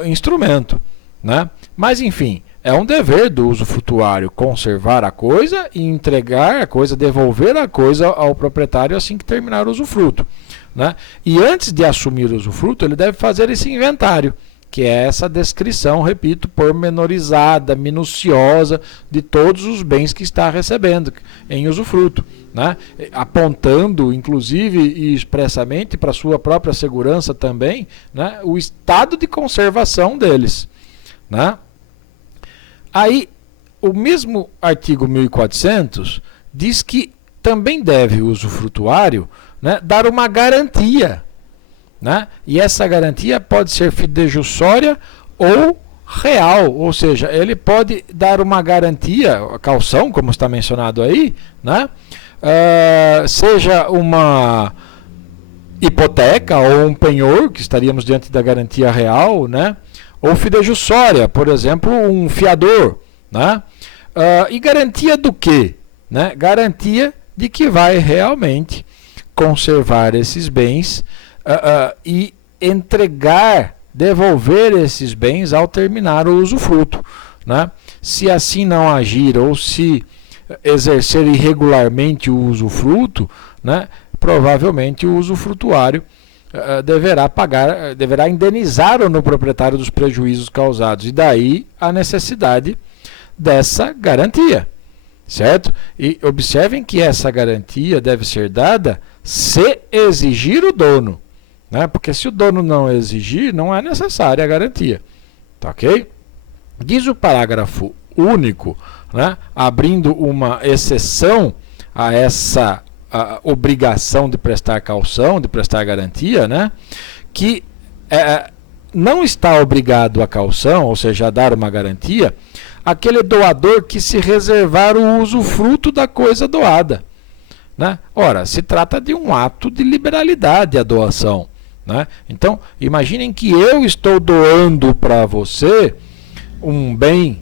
instrumento. Né? Mas enfim, é um dever do usufrutuário conservar a coisa e entregar a coisa, devolver a coisa ao proprietário assim que terminar o usufruto. Né? E antes de assumir o usufruto, ele deve fazer esse inventário, que é essa descrição, repito, pormenorizada, minuciosa de todos os bens que está recebendo em usufruto. Né? Apontando, inclusive e expressamente, para sua própria segurança também, né, o estado de conservação deles. Né? Aí, o mesmo artigo 1400 diz que também deve o usufrutuário, né, dar uma garantia. Né? E essa garantia pode ser fidejussória ou real, ou seja, ele pode dar uma garantia, a caução, como está mencionado aí, né? Seja uma hipoteca ou um penhor, que estaríamos diante da garantia real, né? Ou fidejussória, por exemplo, um fiador. Né? E garantia do quê? Né? Garantia de que vai realmente conservar esses bens e entregar, devolver esses bens ao terminar o usufruto. Né? Se assim não agir ou se exercer irregularmente o usufruto, né, provavelmente o usufrutuário deverá indenizar no proprietário dos prejuízos causados, e daí a necessidade dessa garantia, certo? E observem que essa garantia deve ser dada se exigir o dono, né? Porque se o dono não exigir, não é necessária a garantia, tá ok? Diz o parágrafo único, né, abrindo uma exceção a essa obrigação de prestar caução, de prestar garantia, né, que não está obrigado a caução, ou seja, a dar uma garantia, aquele doador que se reservar o usufruto da coisa doada. Né? Ora, se trata de um ato de liberalidade a doação. Né? Então, imaginem que eu estou doando para você um bem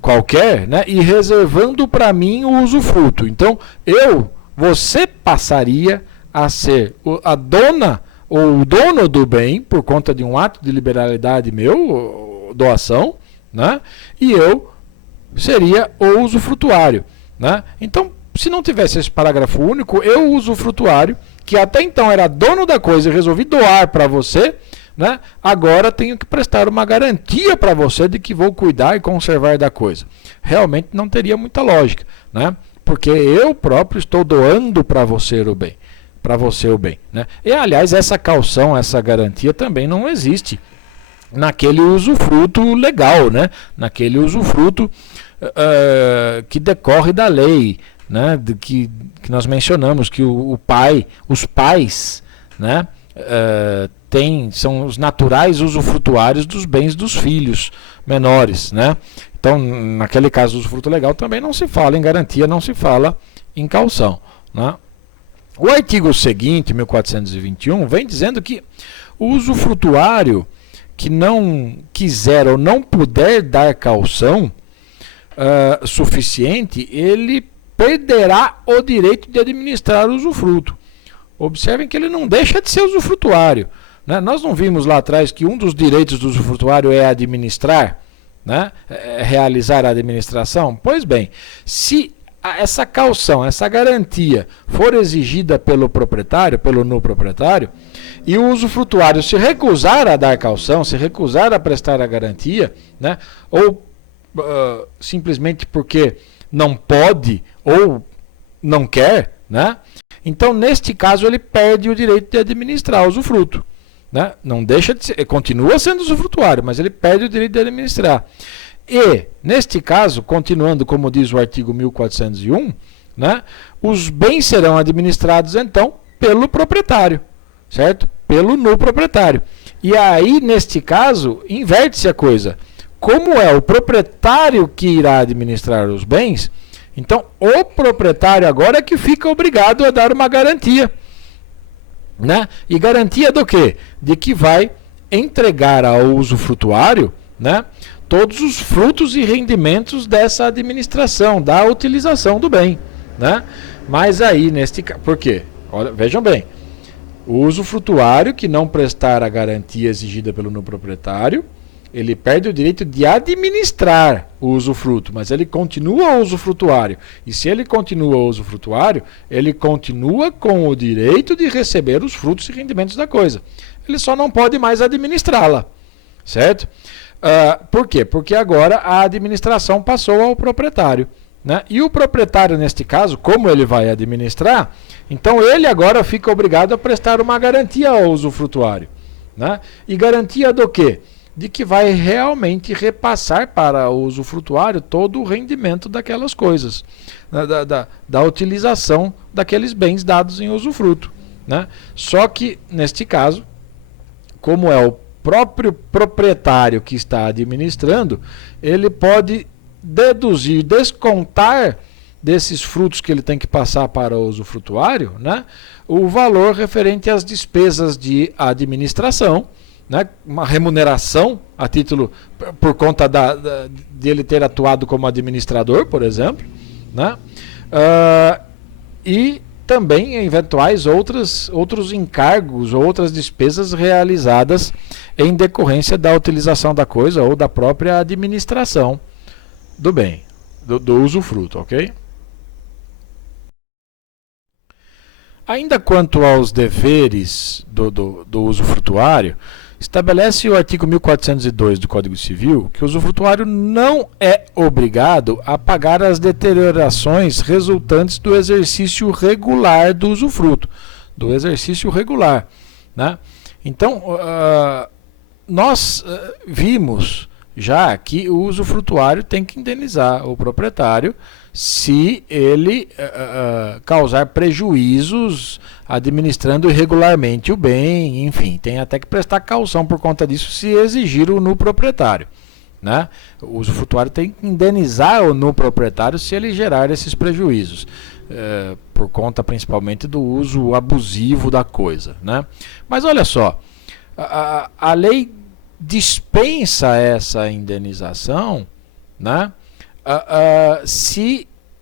qualquer, né, e reservando para mim o usufruto. Então, você passaria a ser a dona ou o dono do bem por conta de um ato de liberalidade meu, doação, né, e eu seria o usufrutuário. Né? Então, se não tivesse esse parágrafo único, eu, o usufrutuário, que até então era dono da coisa e resolvi doar para você, né, agora tenho que prestar uma garantia para você de que vou cuidar e conservar da coisa. Realmente não teria muita lógica, né? Porque eu próprio estou doando para você o bem, né? E aliás, essa caução, essa garantia também não existe naquele usufruto legal, né? Naquele usufruto que decorre da lei, né? Que nós mencionamos que os pais, né, são os naturais usufrutuários dos bens dos filhos menores, né? Então, naquele caso do usufruto legal também não se fala em garantia, não se fala em caução, né? O artigo seguinte, 1421, vem dizendo que o usufrutuário que não quiser ou não puder dar caução suficiente, ele perderá o direito de administrar o usufruto. Observem que ele não deixa de ser usufrutuário. Né? Nós não vimos lá atrás que um dos direitos do usufrutuário é administrar, né, realizar a administração? Pois bem, se essa caução, essa garantia for exigida pelo proprietário, pelo no proprietário, e o usufrutuário se recusar a dar caução, se recusar a prestar a garantia, né, ou simplesmente porque não pode ou não quer, né, então neste caso ele perde o direito de administrar o usufruto. Né? Não deixa de ser, continua sendo usufrutuário, mas ele perde o direito de administrar. E, neste caso, continuando como diz o artigo 1401, né, os bens serão administrados, então, pelo proprietário, certo? Pelo no proprietário. E aí, neste caso, inverte-se a coisa. Como é o proprietário que irá administrar os bens, então o proprietário agora é que fica obrigado a dar uma garantia. Né? E garantia do quê? De que vai entregar ao usufrutuário, né, todos os frutos e rendimentos dessa administração, da utilização do bem. Né? Mas aí, neste caso, por quê? Olha, vejam bem, o usufrutuário que não prestar a garantia exigida pelo no proprietário, ele perde o direito de administrar o usufruto, mas ele continua usufrutuário. E se ele continua usufrutuário, ele continua com o direito de receber os frutos e rendimentos da coisa. Ele só não pode mais administrá-la, certo? Por quê? Porque agora a administração passou ao proprietário. Né? E o proprietário, neste caso, como ele vai administrar, então ele agora fica obrigado a prestar uma garantia ao usufrutuário. Né? E garantia do quê? De que vai realmente repassar para o usufrutuário todo o rendimento daquelas coisas, da utilização daqueles bens dados em usufruto. Né? Só que, neste caso, como é o próprio proprietário que está administrando, ele pode deduzir, descontar desses frutos que ele tem que passar para o usufrutuário, né, o valor referente às despesas de administração, né, uma remuneração a título por conta de ele ter atuado como administrador, por exemplo, né, e também eventuais outros encargos ou outras despesas realizadas em decorrência da utilização da coisa ou da própria administração do bem, do usufruto, ok? Ainda quanto aos deveres do usufrutuário, estabelece o artigo 1402 do Código Civil que o usufrutuário não é obrigado a pagar as deteriorações resultantes do exercício regular do usufruto, do exercício regular. Né? Então, nós vimos já que o usufrutuário tem que indenizar o proprietário se ele causar prejuízos administrando irregularmente o bem, enfim, tem até que prestar caução por conta disso se exigir o no proprietário. Né? O usufrutuário tem que indenizar o no proprietário se ele gerar esses prejuízos, por conta principalmente do uso abusivo da coisa. Né? Mas olha só, a lei dispensa essa indenização, né,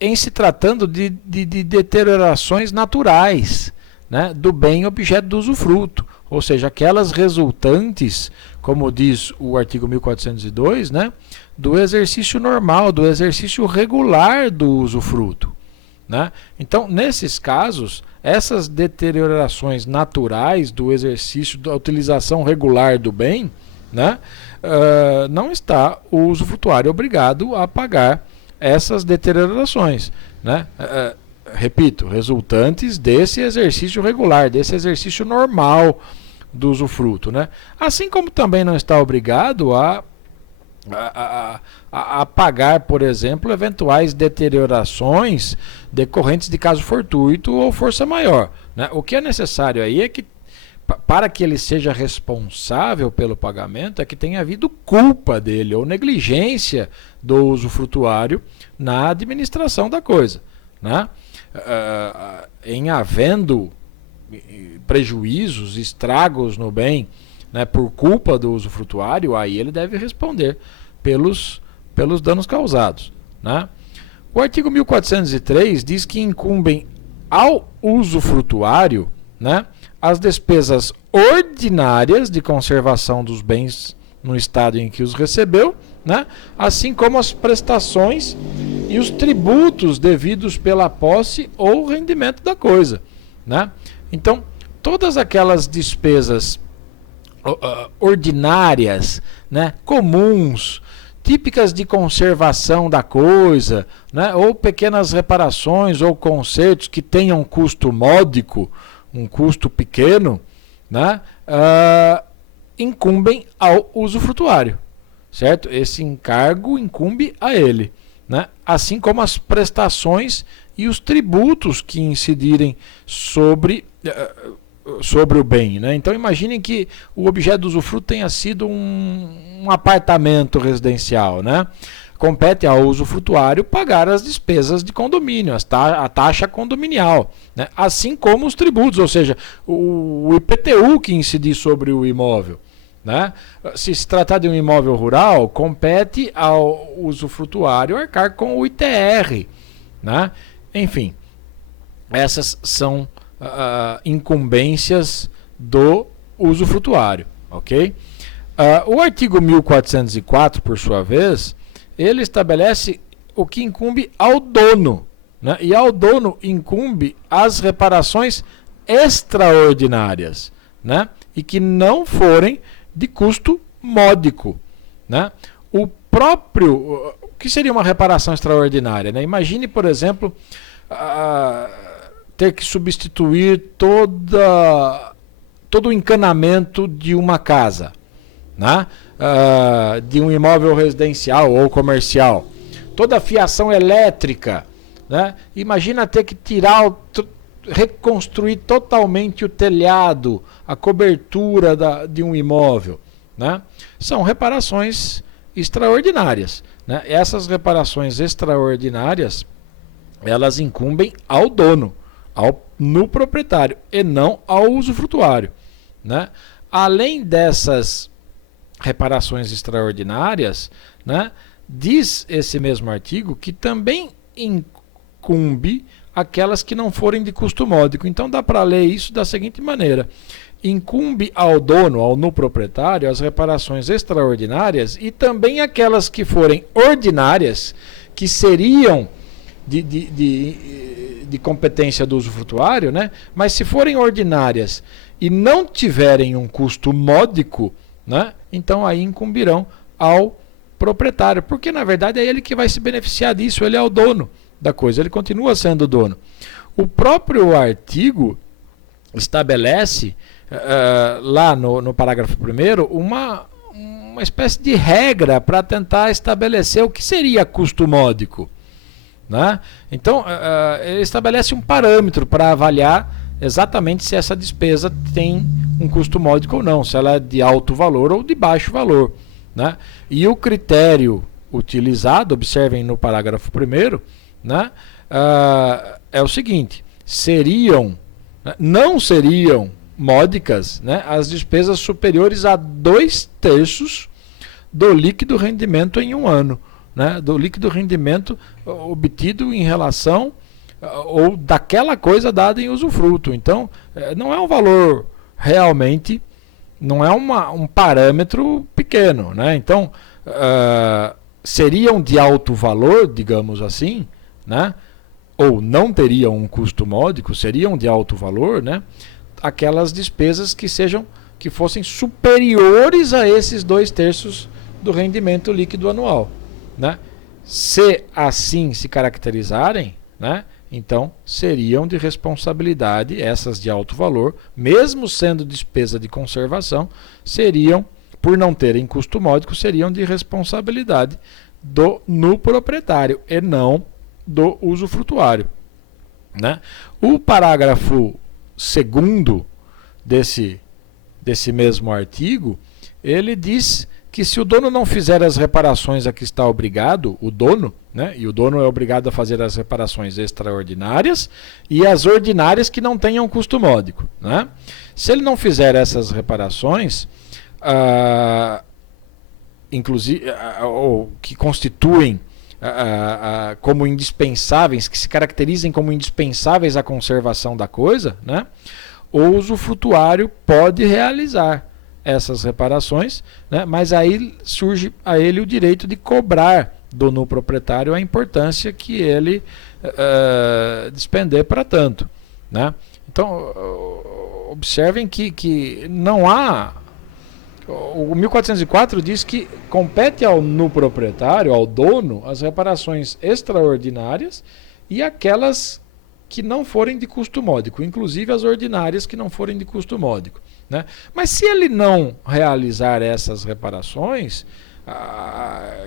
em se tratando de deteriorações naturais, né, do bem objeto do usufruto, ou seja, aquelas resultantes, como diz o artigo 1402, né, do exercício normal, do exercício regular do usufruto. Né? Então, nesses casos, essas deteriorações naturais do exercício da utilização regular do bem, né, não está o usufrutuário obrigado a pagar essas deteriorações. Né? Repito, resultantes desse exercício regular, desse exercício normal do usufruto. Né? Assim como também não está obrigado a pagar, por exemplo, eventuais deteriorações decorrentes de caso fortuito ou força maior. Né? O que é necessário aí é que, para que ele seja responsável pelo pagamento, é que tenha havido culpa dele ou negligência do usufrutuário na administração da coisa. Né? Em havendo prejuízos, estragos no bem, né, por culpa do usufrutuário, aí ele deve responder pelos danos causados. Né? O artigo 1403 diz que incumbem ao usufrutuário, né, as despesas ordinárias de conservação dos bens no estado em que os recebeu, né? Assim como as prestações e os tributos devidos pela posse ou rendimento da coisa, né? Então, todas aquelas despesas ordinárias, né, comuns, típicas de conservação da coisa, né, ou pequenas reparações ou consertos que tenham um custo módico, um custo pequeno, né, incumbem ao usufrutuário, certo? Esse encargo incumbe a ele, né? Assim como as prestações e os tributos que incidirem sobre o bem, né? Então imaginem que o objeto do usufruto tenha sido um apartamento residencial, né? Compete ao usufrutuário pagar as despesas de condomínio, a taxa condominial, né? Assim como os tributos, ou seja, o IPTU que incidir sobre o imóvel, né? Se tratar de um imóvel rural, compete ao usufrutuário arcar com o ITR, né? Enfim, essas são incumbências do usufrutuário, ok? O artigo 1404, por sua vez, ele estabelece o que incumbe ao dono, né? E ao dono incumbe as reparações extraordinárias, né? E que não forem de custo módico, né? O que seria uma reparação extraordinária, né? Imagine, por exemplo, ter que substituir todo o encanamento de uma casa, né? De um imóvel residencial ou comercial, toda a fiação elétrica, né? Imagina ter que reconstruir totalmente o telhado, a cobertura de um imóvel, né? São reparações extraordinárias, né? Essas reparações extraordinárias, elas incumbem ao dono, no proprietário, e não ao usufrutuário, né? Além dessas reparações extraordinárias, né, diz esse mesmo artigo que também incumbe aquelas que não forem de custo módico. Então dá para ler isso da seguinte maneira: incumbe ao dono, no proprietário, as reparações extraordinárias e também aquelas que forem ordinárias, que seriam de competência do usufrutuário, né? Mas se forem ordinárias e não tiverem um custo módico, né? Então aí incumbirão ao proprietário, porque na verdade é ele que vai se beneficiar disso, ele é o dono da coisa, ele continua sendo o dono. O próprio artigo estabelece lá no parágrafo 1º uma espécie de regra para tentar estabelecer o que seria custo módico, né? Então ele estabelece um parâmetro para avaliar exatamente se essa despesa tem um custo módico ou não, se ela é de alto valor ou de baixo valor, né? E o critério utilizado, observem no parágrafo 1º, né, é o seguinte: não seriam módicas, né, as despesas superiores a 2/3 do líquido rendimento em um ano, né, do líquido rendimento obtido em relação ou daquela coisa dada em usufruto. Então, não é um valor realmente, não é um parâmetro pequeno, né? Então, seriam de alto valor, digamos assim, né? Ou não teriam um custo módico, seriam de alto valor, né? Aquelas despesas que fossem superiores a esses 2/3 do rendimento líquido anual, né? Se assim se caracterizarem, né, então seriam de responsabilidade, essas de alto valor, mesmo sendo despesa de conservação, seriam, por não terem custo módico, seriam de responsabilidade no proprietário e não do usufrutuário, né? O parágrafo 2º desse mesmo artigo, ele diz que se o dono não fizer as reparações a que está obrigado, o dono, né, e o dono é obrigado a fazer as reparações extraordinárias e as ordinárias que não tenham custo módico, né? Se ele não fizer essas reparações, inclusive, ou que constituem como indispensáveis, que se caracterizem como indispensáveis à conservação da coisa, né, o usufrutuário pode realizar essas reparações, né? Mas aí surge a ele o direito de cobrar do nu proprietário a importância que ele despender para tanto, né? Então, observem que não há... O 1404 diz que compete ao nu proprietário, ao dono, as reparações extraordinárias e aquelas que não forem de custo módico, inclusive as ordinárias que não forem de custo módico, né? Mas se ele não realizar essas reparações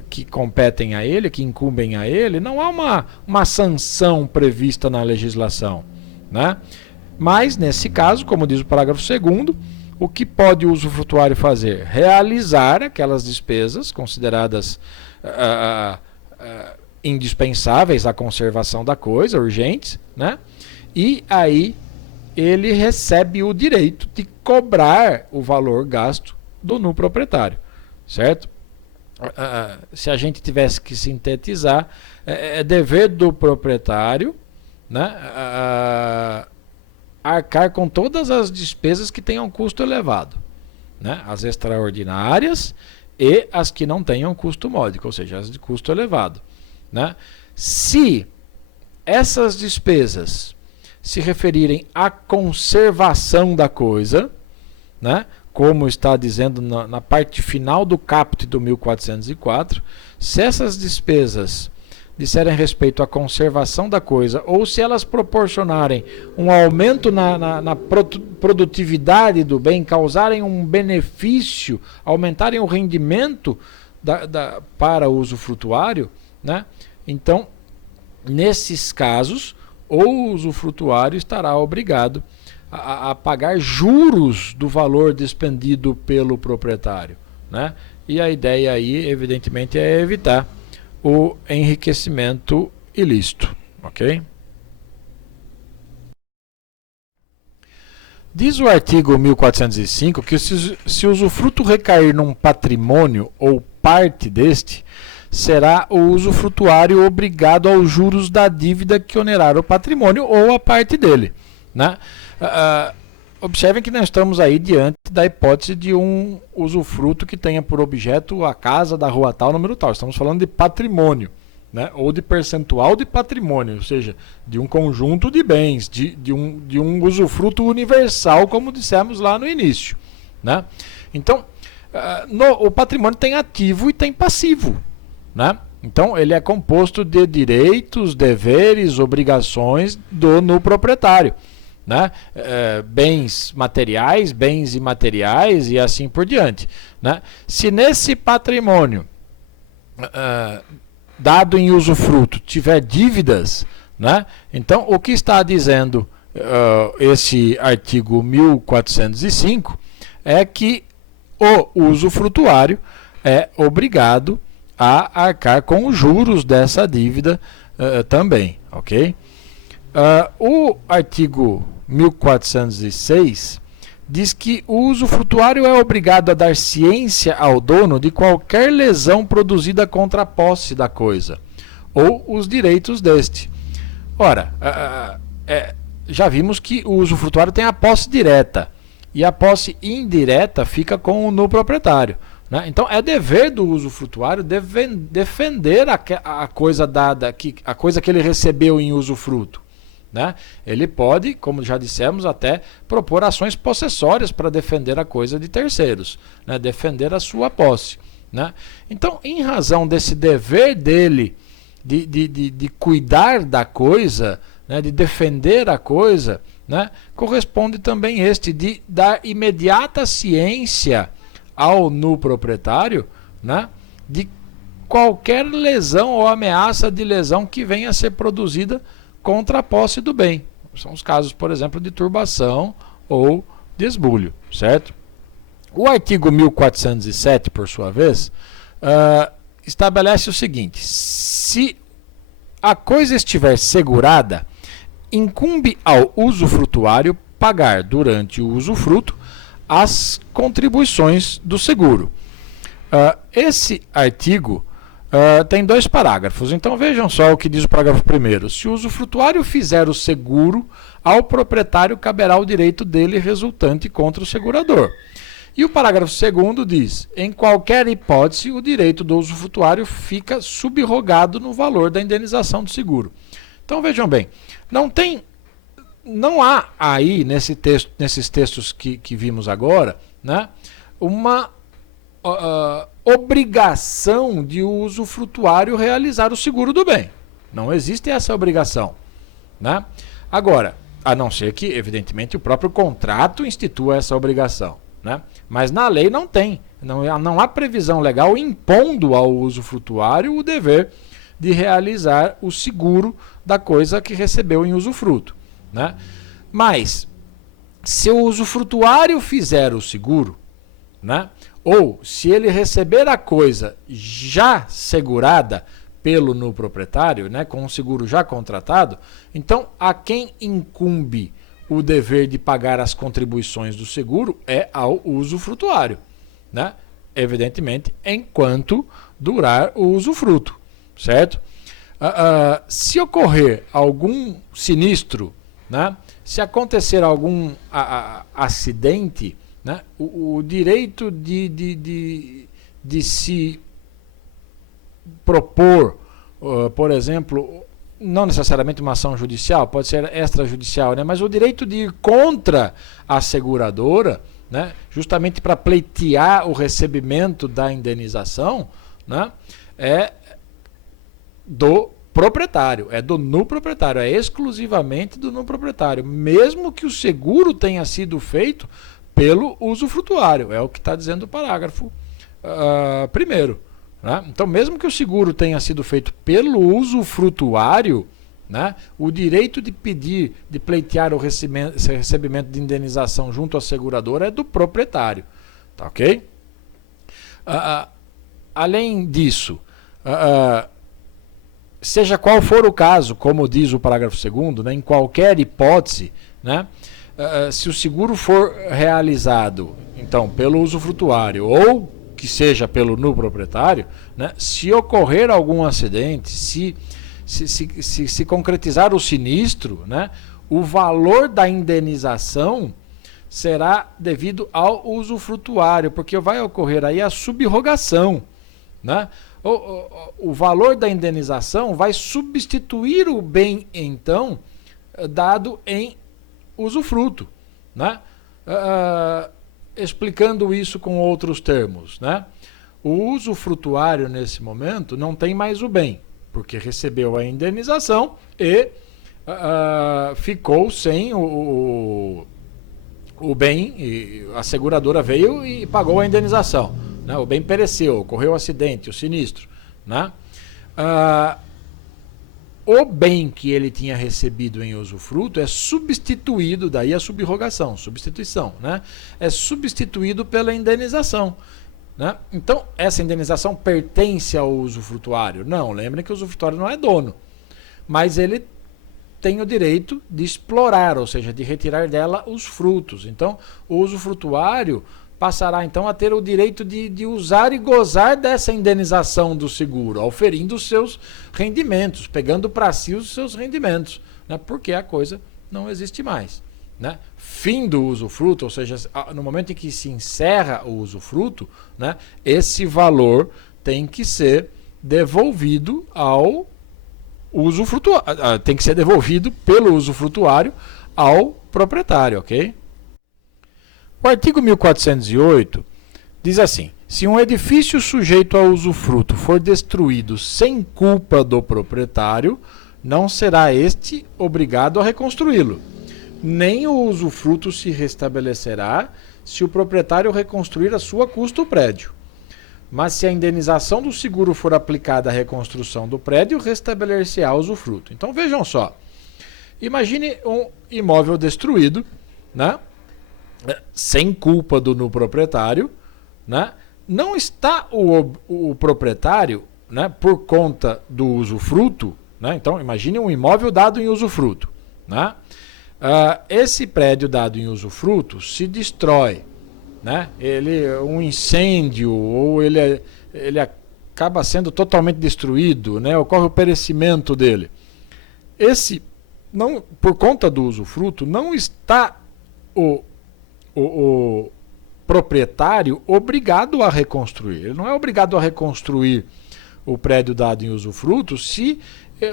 que competem a ele, que incumbem a ele, não há uma sanção prevista na legislação, né? Mas, nesse caso, como diz o parágrafo 2º, o que pode o usufrutuário fazer? Realizar aquelas despesas consideradas indispensáveis à conservação da coisa, urgentes, né? E aí ele recebe o direito de cobrar o valor gasto do nu proprietário, certo? Se a gente tivesse que sintetizar, é dever do proprietário, né, arcar com todas as despesas que tenham custo elevado, né, as extraordinárias e as que não tenham custo módico, ou seja, as de custo elevado, né? Se essas despesas se referirem à conservação da coisa, né, como está dizendo na parte final do caput do 1404, se essas despesas disserem respeito à conservação da coisa, ou se elas proporcionarem um aumento na produtividade do bem, causarem um benefício, aumentarem o rendimento para o usufrutuário, né? Então, nesses casos, o usufrutuário estará obrigado a pagar juros do valor despendido pelo proprietário, né? E a ideia aí, evidentemente, é evitar o enriquecimento ilícito, ok? Diz o artigo 1405 que se o usufruto recair num patrimônio ou parte deste, será o usufrutuário obrigado aos juros da dívida que onerar o patrimônio ou a parte dele, né? Observem que nós estamos aí diante da hipótese de um usufruto que tenha por objeto a casa da rua tal, número tal. Estamos falando de patrimônio, né? Ou de percentual de patrimônio, ou seja, de um conjunto de bens, de um usufruto universal, como dissemos lá no início, né? Então, o patrimônio tem ativo e tem passivo, né? Então, ele é composto de direitos, deveres, obrigações do nu proprietário, né? Bens materiais, bens imateriais e assim por diante, né? Se nesse patrimônio dado em usufruto tiver dívidas, né? Então o que está dizendo esse artigo 1405 é que o usufrutuário é obrigado a arcar com os juros dessa dívida também, ok? O artigo 1406 diz que o usufrutuário é obrigado a dar ciência ao dono de qualquer lesão produzida contra a posse da coisa ou os direitos deste. Ora, já vimos que o usufrutuário tem a posse direta e a posse indireta fica com o nu proprietário, né? Então é dever do usufrutuário defender a coisa dada, a coisa que ele recebeu em usufruto, né? Ele pode, como já dissemos, até propor ações possessórias para defender a coisa de terceiros, né? Defender a sua posse, né? Então, em razão desse dever dele de cuidar da coisa, né? De defender a coisa, né? Corresponde também de dar imediata ciência ao nu proprietário, né? De qualquer lesão ou ameaça de lesão que venha a ser produzida contra a posse do bem. São os casos, por exemplo, de turbação ou de esbulho, certo? O artigo 1407, por sua vez, estabelece o seguinte: se a coisa estiver segurada, incumbe ao usufrutuário pagar durante o usufruto as contribuições do seguro. Esse artigo tem 2 parágrafos, então vejam só o que diz o parágrafo 1º. Se o usufrutuário fizer o seguro, ao proprietário caberá o direito dele resultante contra o segurador. E o parágrafo 2º diz: em qualquer hipótese, o direito do usufrutuário fica subrogado no valor da indenização do seguro. Então vejam bem, não há aí nesses textos que vimos agora, né, uma obrigação de o usufrutuário realizar o seguro do bem. Não existe essa obrigação, né? Agora, a não ser que, evidentemente, o próprio contrato institua essa obrigação, né? Mas na lei não tem. Não há previsão legal impondo ao usufrutuário o dever de realizar o seguro da coisa que recebeu em usufruto, né? Mas, se o usufrutuário fizer o seguro, né, ou se ele receber a coisa já segurada pelo proprietário, né, com um seguro já contratado, então a quem incumbe o dever de pagar as contribuições do seguro é ao usufrutuário, né? Evidentemente, enquanto durar o usufruto, certo? Se ocorrer algum sinistro, né, se acontecer algum acidente, né, o direito de se propor, por exemplo, não necessariamente uma ação judicial, pode ser extrajudicial, né, mas o direito de ir contra a seguradora, né, justamente para pleitear o recebimento da indenização, né, é do proprietário, é do proprietário, é exclusivamente do proprietário, mesmo que o seguro tenha sido feito pelo usufrutuário, é o que está dizendo o parágrafo 1º. Né? Então, mesmo que o seguro tenha sido feito pelo usufrutuário, né, o direito de pedir, de pleitear o recebimento de indenização junto à seguradora é do proprietário. Tá ok? Além disso, seja qual for o caso, como diz o parágrafo 2º, né, em qualquer hipótese, né, se o seguro for realizado então pelo usufrutuário ou que seja pelo proprietário, né, se ocorrer algum acidente, se concretizar o sinistro, né, o valor da indenização será devido ao usufrutuário, porque vai ocorrer aí a subrogação, né? O valor da indenização vai substituir o bem, então, dado em usufruto, né? Explicando isso com outros termos, né? O usufrutuário, nesse momento, não tem mais o bem, porque recebeu a indenização e ficou sem o bem, e a seguradora veio e pagou a indenização. Né? O bem pereceu, ocorreu o acidente, o sinistro. Né? O bem que ele tinha recebido em usufruto é substituído, daí a subrogação, substituição, né? É substituído pela indenização. Né? Então, essa indenização pertence ao usufrutuário? Não, lembrem que o usufrutuário não é dono, mas ele tem o direito de explorar, ou seja, de retirar dela os frutos. Então, o usufrutuário passará então a ter o direito de usar e gozar dessa indenização do seguro, auferindo os seus rendimentos, pegando para si os seus rendimentos, né? Porque a coisa não existe mais. Né? Fim do usufruto, ou seja, no momento em que se encerra o usufruto, né, esse valor tem que ser devolvido ao usufrutuário, tem que ser devolvido pelo usufrutuário ao proprietário, ok? O artigo 1408 diz assim: se um edifício sujeito a usufruto for destruído sem culpa do proprietário, não será este obrigado a reconstruí-lo. Nem o usufruto se restabelecerá se o proprietário reconstruir a sua custo o prédio. Mas se a indenização do seguro for aplicada à reconstrução do prédio, restabelecer-se-á o usufruto. Então vejam só, imagine um imóvel destruído, né, sem culpa do proprietário, né, não está o proprietário, né, por conta do usufruto, né, então imagine um imóvel dado em usufruto, né, esse prédio dado em usufruto se destrói, né? Um incêndio, ou ele acaba sendo totalmente destruído, né? Ocorre o perecimento dele. Por conta do usufruto, não está o proprietário obrigado a reconstruir. Ele não é obrigado a reconstruir o prédio dado em usufruto se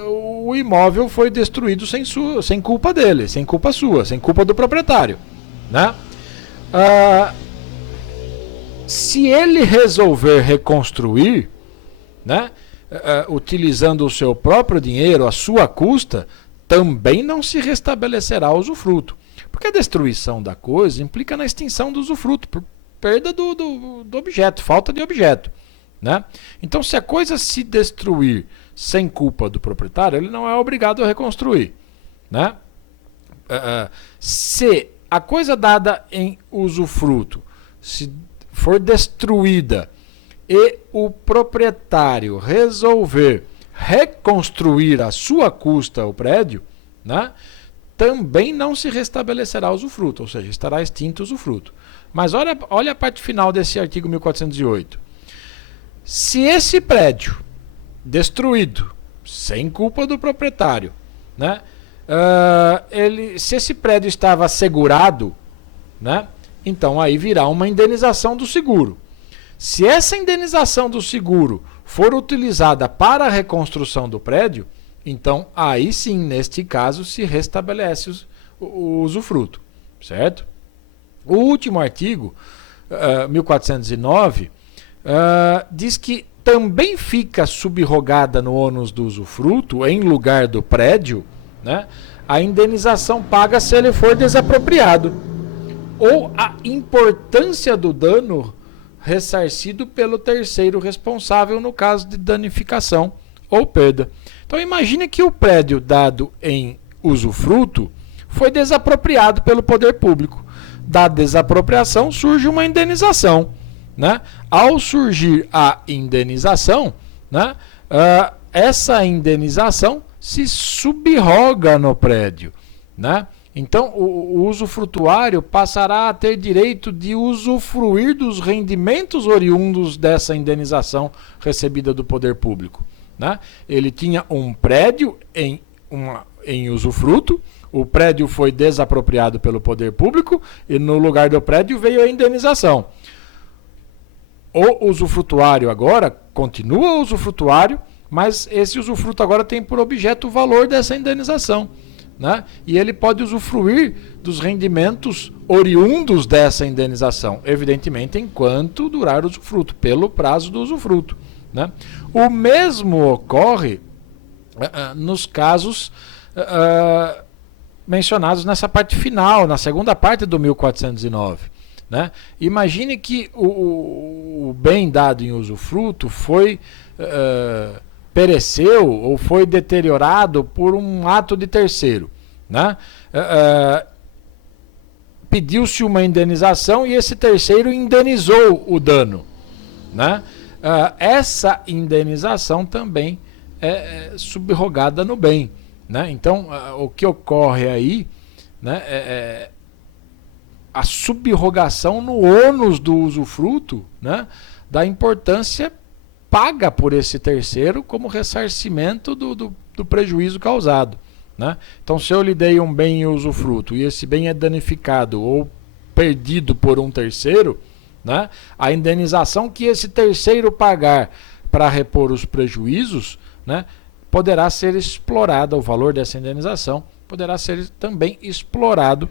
o imóvel foi destruído sem culpa dele, sem culpa sua, sem culpa do proprietário, né? Se ele resolver reconstruir, né, utilizando o seu próprio dinheiro, a sua custa, também não se restabelecerá o usufruto. Porque a destruição da coisa implica na extinção do usufruto, por perda do objeto, falta de objeto, né? Então, se a coisa se destruir sem culpa do proprietário, ele não é obrigado a reconstruir, né? Se a coisa dada em usufruto se for destruída e o proprietário resolver reconstruir a sua custa o prédio, né, também não se restabelecerá o usufruto, ou seja, estará extinto o usufruto. Mas olha a parte final desse artigo 1408. Se esse prédio destruído, sem culpa do proprietário, né, se esse prédio estava assegurado, né, então aí virá uma indenização do seguro. Se essa indenização do seguro for utilizada para a reconstrução do prédio, então aí sim, neste caso, se restabelece o usufruto, certo? O último artigo, 1409, diz que também fica subrogada no ônus do usufruto, em lugar do prédio, né, a indenização paga se ele for desapropriado, ou a importância do dano ressarcido pelo terceiro responsável no caso de danificação ou perda. Então imagine que o prédio dado em usufruto foi desapropriado pelo poder público. Da desapropriação surge uma indenização, né? Ao surgir a indenização, né, essa indenização se subroga no prédio, né? Então, o usufrutuário passará a ter direito de usufruir dos rendimentos oriundos dessa indenização recebida do poder público, né? Ele tinha um prédio em usufruto, o prédio foi desapropriado pelo poder público e no lugar do prédio veio a indenização. O usufrutuário agora continua usufrutuário, mas esse usufruto agora tem por objeto o valor dessa indenização, né? E ele pode usufruir dos rendimentos oriundos dessa indenização, evidentemente enquanto durar o usufruto, pelo prazo do usufruto, né? O mesmo ocorre nos casos mencionados nessa parte final, na segunda parte do 1409. Né? Imagine que o bem dado em usufruto pereceu ou foi deteriorado por um ato de terceiro, né? Pediu-se uma indenização e esse terceiro indenizou o dano, né? Essa indenização também é subrogada no bem, né? Então, o que ocorre aí, né, a subrogação no ônus do usufruto, né, da importância paga por esse terceiro como ressarcimento do prejuízo causado, né? Então, se eu lhe dei um bem em usufruto e esse bem é danificado ou perdido por um terceiro, né, a indenização que esse terceiro pagar para repor os prejuízos, né, poderá ser explorada, o valor dessa indenização poderá ser também explorado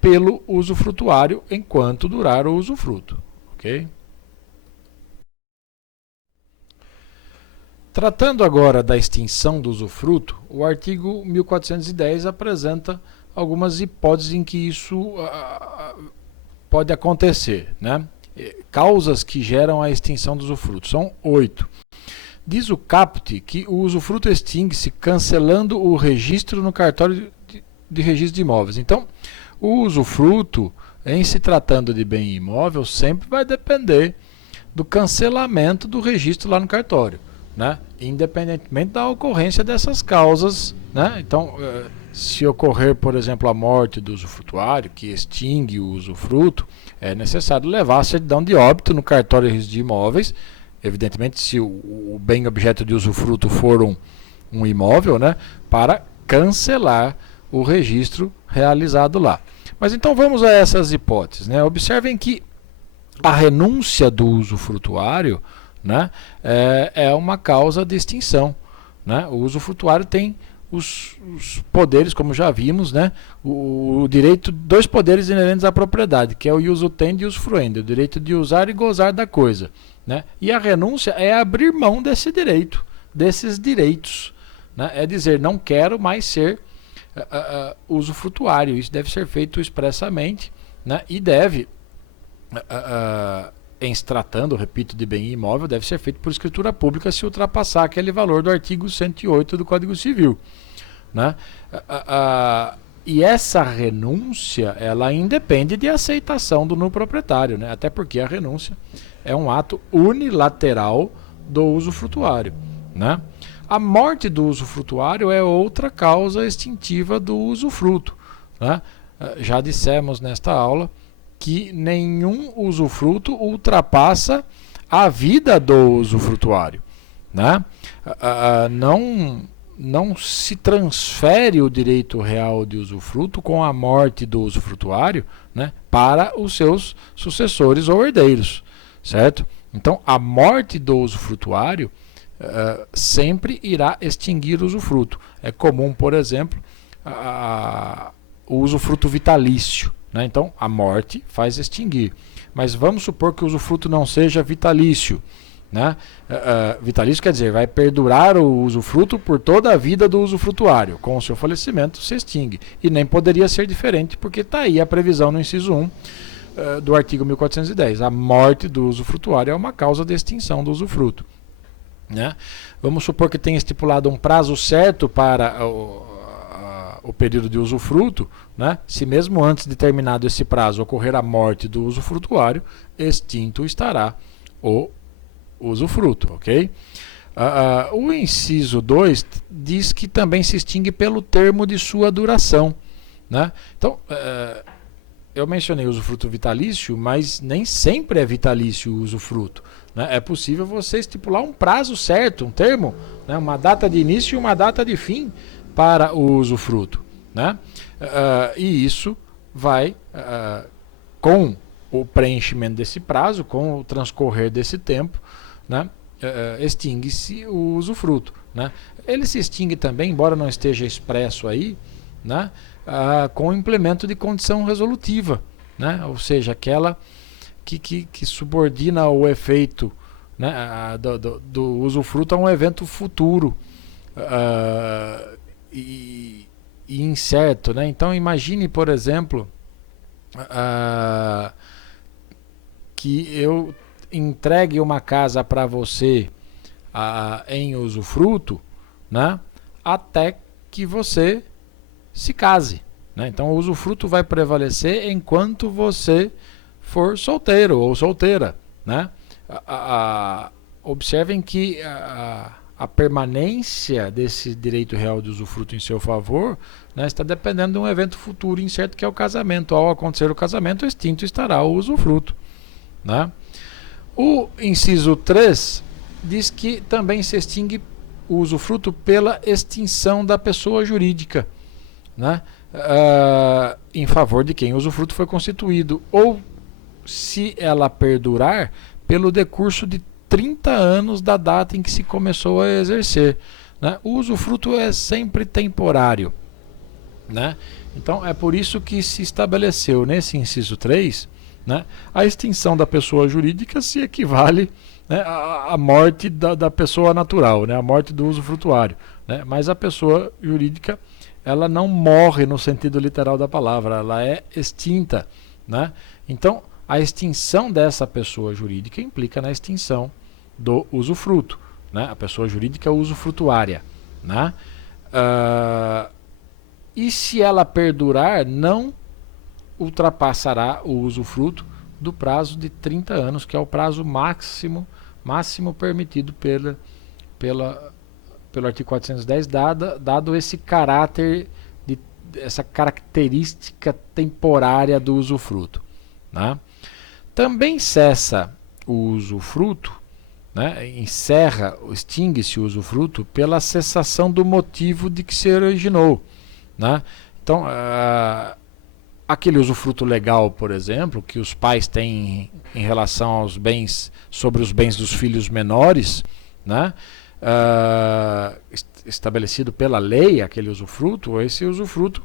pelo usufrutuário enquanto durar o usufruto, ok? Tratando agora da extinção do usufruto, o artigo 1410 apresenta algumas hipóteses em que isso pode acontecer, né? Causas que geram a extinção do usufruto. São 8. Diz o caput que o usufruto extingue-se cancelando o registro no cartório de registro de imóveis. Então, o usufruto, em se tratando de bem imóvel, sempre vai depender do cancelamento do registro lá no cartório, né? Independentemente da ocorrência dessas causas, né? Então, se ocorrer, por exemplo, a morte do usufrutuário, que extingue o usufruto, é necessário levar a certidão de óbito no cartório de registro de imóveis. Evidentemente, se o bem objeto de usufruto for um imóvel, né, para cancelar o registro realizado lá. Mas então vamos a essas hipóteses, né? Observem que A renúncia do usufrutuário, né, é uma causa de extinção. Né? O usufrutuário tem os poderes, como já vimos, né? O direito, dois poderes inerentes à propriedade, que é o ius tendi e o usufruendi, o direito de usar e gozar da coisa. Né? E a renúncia é abrir mão desse direito, desses direitos. Né? É dizer, não quero mais ser usufrutuário. Isso deve ser feito expressamente, né? E deve, em se tratando, repito, de bem imóvel, deve ser feito por escritura pública se ultrapassar aquele valor do artigo 108 do Código Civil. Né? E essa renúncia, ela independe de aceitação do proprietário, né? Até porque a renúncia é um ato unilateral do usufrutuário. Né? A morte do usufrutuário é outra causa extintiva do usufruto. Né? Já dissemos nesta aula que nenhum usufruto ultrapassa a vida do usufrutuário. Né? Não se transfere o direito real de usufruto com a morte do usufrutuário, né, para os seus sucessores ou herdeiros. Certo? Então, a morte do usufrutuário sempre irá extinguir o usufruto. É comum, por exemplo, o usufruto vitalício. Né? Então, a morte faz extinguir. Mas vamos supor que o usufruto não seja vitalício. Né? Vitalício quer dizer, vai perdurar o usufruto por toda a vida do usufrutuário. Com o seu falecimento, se extingue. E nem poderia ser diferente, porque está aí a previsão no inciso 1 do artigo 1410. A morte do usufrutuário é uma causa de extinção do usufruto. Né? Vamos supor que tenha estipulado um prazo certo para o período de usufruto. Né? Se mesmo antes de terminado esse prazo ocorrer a morte do usufrutuário, extinto estará o usufruto. Okay? O inciso 2 diz que também se extingue pelo termo de sua duração. Né? Então, eu mencionei o usufruto vitalício, mas nem sempre é vitalício o usufruto. Né? É possível você estipular um prazo certo, um termo, né? Uma data de início e uma data de fim para o usufruto. Né? E isso vai, com o preenchimento desse prazo, com o transcorrer desse tempo, né? Extingue-se o usufruto. Né? Ele se extingue também, embora não esteja expresso aí, né? Com o implemento de condição resolutiva, né? Ou seja, aquela que subordina o efeito, né, do usufruto a um evento futuro e incerto. Né? Então imagine, por exemplo, que eu entregue uma casa para você em usufruto, né, até que você se case. Né? Então o usufruto vai prevalecer enquanto você for solteiro ou solteira. Né? Observem que a permanência desse direito real de usufruto em seu favor, né, está dependendo de um evento futuro incerto, que é o casamento. Ao acontecer o casamento, extinto estará o usufruto. Né? O inciso 3 diz que também se extingue o usufruto pela extinção da pessoa jurídica, né? Em favor de quem o usufruto foi constituído, ou, se ela perdurar, pelo decurso de 30 anos da data em que se começou a exercer. Né? O usufruto é sempre temporário. Né? Então é por isso que se estabeleceu nesse inciso 3, né, a extinção da pessoa jurídica se equivale, né, à morte da pessoa natural, né, a morte do usufrutuário. Né? Mas a pessoa jurídica, ela não morre no sentido literal da palavra, ela é extinta. Né? Então, a extinção dessa pessoa jurídica implica na extinção do usufruto. Né? A pessoa jurídica é usufrutuária. Né? E se ela perdurar, não ultrapassará o usufruto do prazo de 30 anos, que é o prazo máximo permitido pelo artigo 410, dado esse caráter, essa característica temporária do usufruto. Né? Também cessa o usufruto, né? Extingue-se o usufruto pela cessação do motivo de que se originou. Né? Então, aquele usufruto legal, por exemplo, que os pais têm em relação aos bens, sobre os bens dos filhos menores, né? Estabelecido pela lei, aquele usufruto, esse usufruto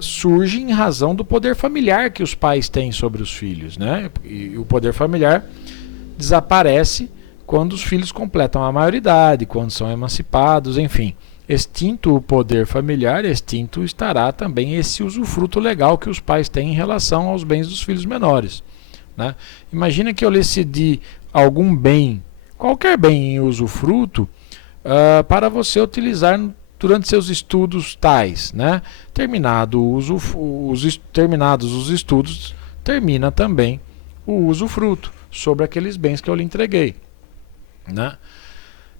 surge em razão do poder familiar que os pais têm sobre os filhos, né? E o poder familiar desaparece quando os filhos completam a maioridade, quando são emancipados, enfim. Extinto o poder familiar, extinto estará também esse usufruto legal que os pais têm em relação aos bens dos filhos menores, né? Imagina que eu decidi algum bem, qualquer bem em usufruto, para você utilizar durante seus estudos tais, né? Terminados os estudos, termina também o usufruto sobre aqueles bens que eu lhe entreguei, né?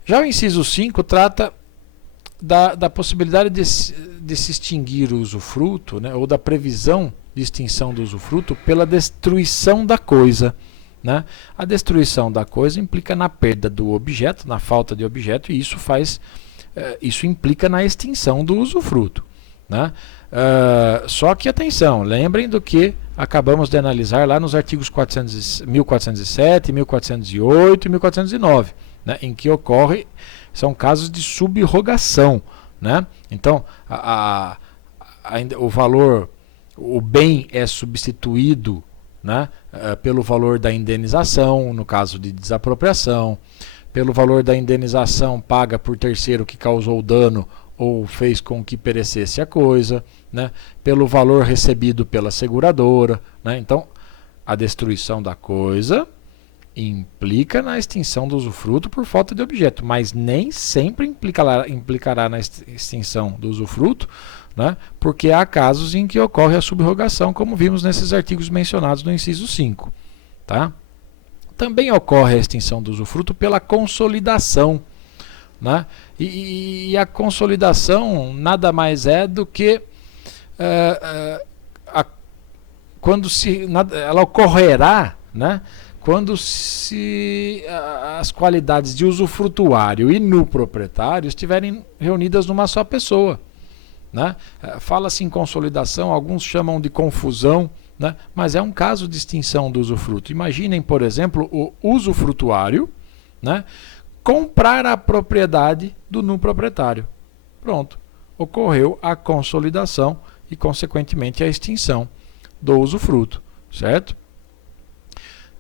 Já o inciso 5 trata da possibilidade de se extinguir o usufruto, né? Ou da previsão de extinção do usufruto pela destruição da coisa, né? A destruição da coisa implica na perda do objeto, na falta de objeto, e isso implica na extinção do usufruto, né? Só que atenção, lembrem do que acabamos de analisar lá nos artigos 1407, 1408 e 1409, né? Em que são casos de subrogação, né? Então, o bem é substituído, né, pelo valor da indenização, no caso de desapropriação, pelo valor da indenização paga por terceiro que causou dano ou fez com que perecesse a coisa, né, pelo valor recebido pela seguradora, né? Então, a destruição da coisa implica na extinção do usufruto por falta de objeto, mas nem sempre implicará na extinção do usufruto, né? Porque há casos em que ocorre a subrogação, como vimos nesses artigos mencionados no inciso 5. Tá? Também ocorre a extinção do usufruto pela consolidação, né? E a consolidação nada mais é do que ela ocorrerá, né, quando as qualidades de usufrutuário e no proprietário estiverem reunidas numa só pessoa, né? Fala-se em consolidação, alguns chamam de confusão, né? Mas é um caso de extinção do usufruto. Imaginem, por exemplo, o usufrutuário, né, comprar a propriedade do nu proprietário. Pronto, ocorreu a consolidação e, consequentemente, a extinção do usufruto, certo?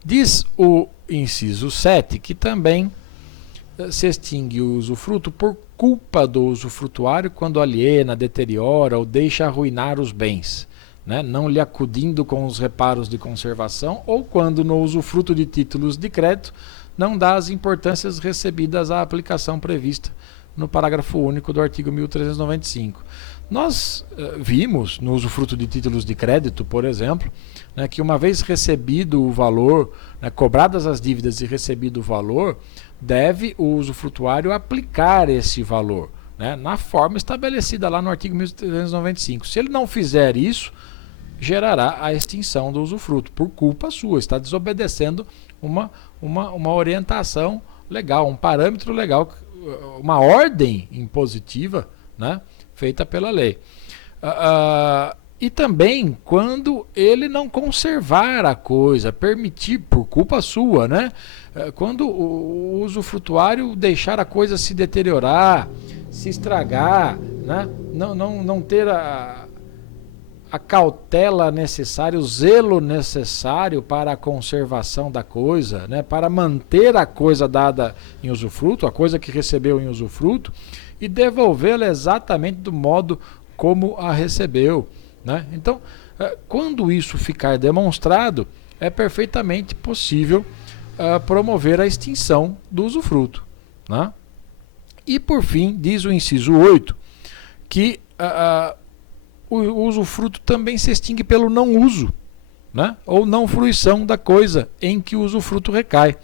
Diz o inciso 7 que também se extingue o usufruto por culpa do usufrutuário quando aliena, deteriora ou deixa arruinar os bens, né, não lhe acudindo com os reparos de conservação, ou quando no usufruto de títulos de crédito não dá as importâncias recebidas à aplicação prevista no parágrafo único do artigo 1395. Nós vimos no usufruto de títulos de crédito, por exemplo, né, que uma vez recebido o valor, né, cobradas as dívidas e recebido o valor, deve o usufrutuário aplicar esse valor, né, na forma estabelecida lá no artigo 1395. Se ele não fizer isso, gerará a extinção do usufruto, por culpa sua, está desobedecendo uma orientação legal, um parâmetro legal, uma ordem impositiva, né, feita pela lei. E também quando ele não conservar a coisa, permitir, por culpa sua, né, quando o usufrutuário deixar a coisa se deteriorar, se estragar, né, não ter a cautela necessária, o zelo necessário para a conservação da coisa, né, para manter a coisa dada em usufruto, a coisa que recebeu em usufruto, e devolvê-la exatamente do modo como a recebeu, né? Então, quando isso ficar demonstrado, é perfeitamente possível promover a extinção do usufruto, né? E por fim, diz o inciso 8, que o usufruto também se extingue pelo não uso, né, ou não fruição da coisa em que o usufruto recai.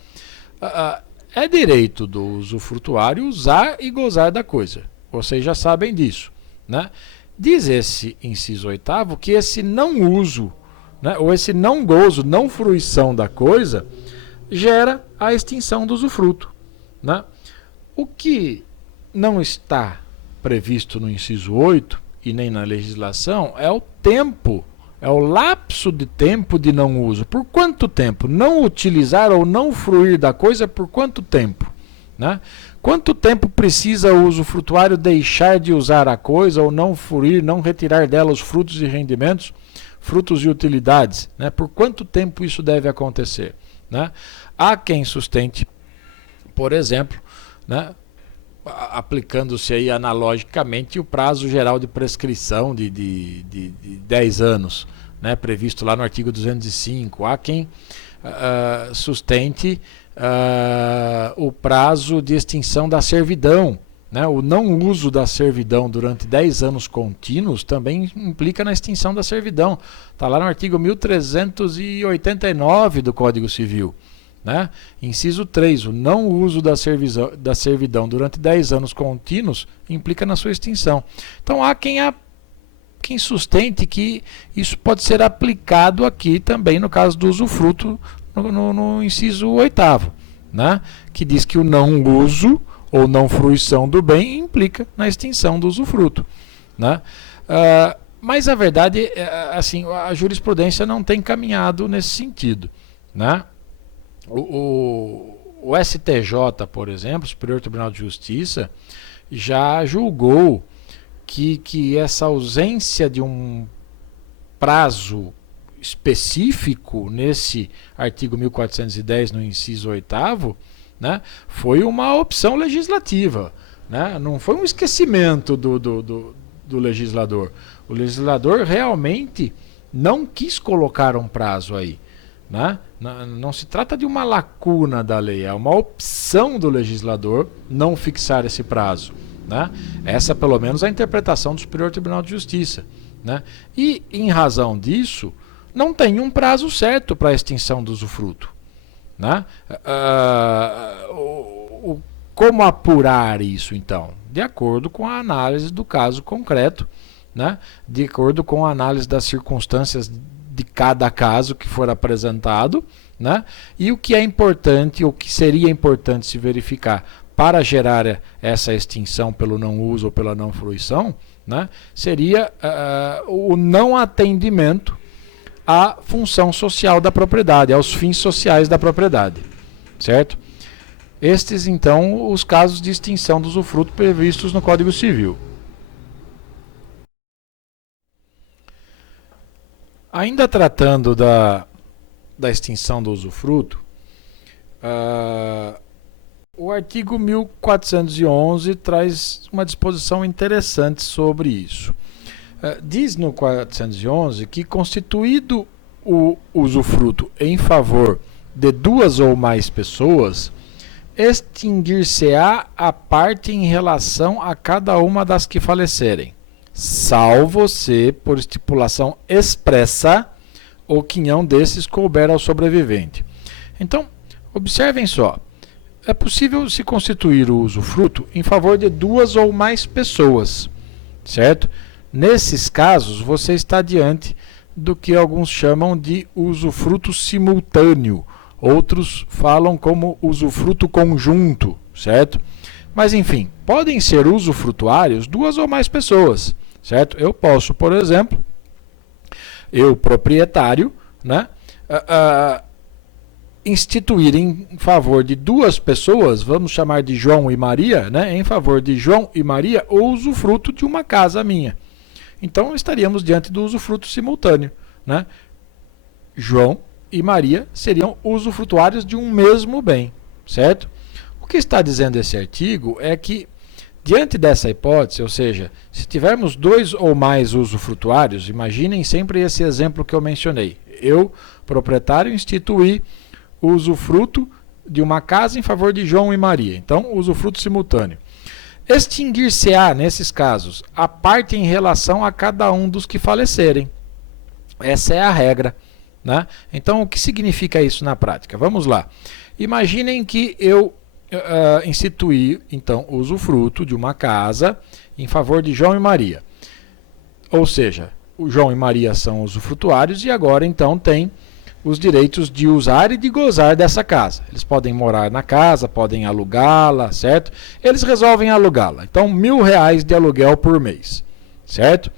É direito do usufrutuário usar e gozar da coisa. Vocês já sabem disso, né? Diz esse inciso 8º que esse não uso, né, ou esse não gozo, não fruição da coisa, gera a extinção do usufruto, né? O que não está previsto no inciso 8 e nem na legislação é o tempo, é o lapso de tempo de não uso. Por quanto tempo? Não utilizar ou não fruir da coisa por quanto tempo? Né? Quanto tempo precisa o usufrutuário deixar de usar a coisa ou não fruir, não retirar dela os frutos e rendimentos, frutos e utilidades? Né? Por quanto tempo isso deve acontecer? Né? Há quem sustente, por exemplo, né, aplicando-se aí analogicamente o prazo geral de prescrição de 10 anos, né, previsto lá no artigo 205. Há quem sustente o prazo de extinção da servidão. Né, o não uso da servidão durante 10 anos contínuos também implica na extinção da servidão. Está lá no artigo 1389 do Código Civil. Né? Inciso 3, o não uso da servidão durante 10 anos contínuos implica na sua extinção. Então há quem sustente que isso pode ser aplicado aqui também no caso do usufruto no inciso 8º, né? Que diz que o não uso ou não fruição do bem implica na extinção do usufruto. Né? Mas a verdade, assim, a jurisprudência não tem caminhado nesse sentido. Né? O STJ, por exemplo, Superior Tribunal de Justiça, já julgou que essa ausência de um prazo específico nesse artigo 1410, no inciso 8º, né, foi uma opção legislativa. Né? Não foi um esquecimento do legislador. O legislador realmente não quis colocar um prazo aí. Né? Não se trata de uma lacuna da lei, é uma opção do legislador não fixar esse prazo. Né? Essa, pelo menos, é a interpretação do Superior Tribunal de Justiça. Né? E, em razão disso, não tem um prazo certo para a extinção do usufruto. Né? Como apurar isso, então? De acordo com a análise do caso concreto, né? De acordo com a análise das circunstâncias de cada caso que for apresentado, né? E o que é importante, o que seria importante se verificar para gerar essa extinção pelo não uso ou pela não fruição, né? Seria o não atendimento à função social da propriedade, aos fins sociais da propriedade, certo? Estes, então, os casos de extinção do usufruto previstos no Código Civil. Ainda tratando da extinção do usufruto, o artigo 1411 traz uma disposição interessante sobre isso. Diz no 411 que, constituído o usufruto em favor de duas ou mais pessoas, extinguir-se-á a parte em relação a cada uma das que falecerem, salvo se, por estipulação expressa, o quinhão desses couber ao sobrevivente. Então, observem só, é possível se constituir o usufruto em favor de duas ou mais pessoas, certo? Nesses casos, você está diante do que alguns chamam de usufruto simultâneo, outros falam como usufruto conjunto, certo? Mas, enfim, podem ser usufrutuários duas ou mais pessoas, certo? Eu posso, por exemplo, eu proprietário, né, instituir em favor de duas pessoas, vamos chamar de João e Maria, né, em favor de João e Maria, o usufruto de uma casa minha. Então, estaríamos diante do usufruto simultâneo. Né? João e Maria seriam usufrutuários de um mesmo bem, certo? O que está dizendo esse artigo é que, diante dessa hipótese, ou seja, se tivermos dois ou mais usufrutuários, imaginem sempre esse exemplo que eu mencionei. Eu, proprietário, instituí o usufruto de uma casa em favor de João e Maria. Então, usufruto simultâneo. Extinguir-se-á, nesses casos, a parte em relação a cada um dos que falecerem. Essa é a regra. Né? Então, o que significa isso na prática? Vamos lá. Imaginem que eu instituí, então, o usufruto de uma casa em favor de João e Maria. Ou seja, o João e Maria são usufrutuários e agora, então, tem os direitos de usar e de gozar dessa casa. Eles podem morar na casa, podem alugá-la, certo? Eles resolvem alugá-la. Então, R$1.000 de aluguel por mês, certo?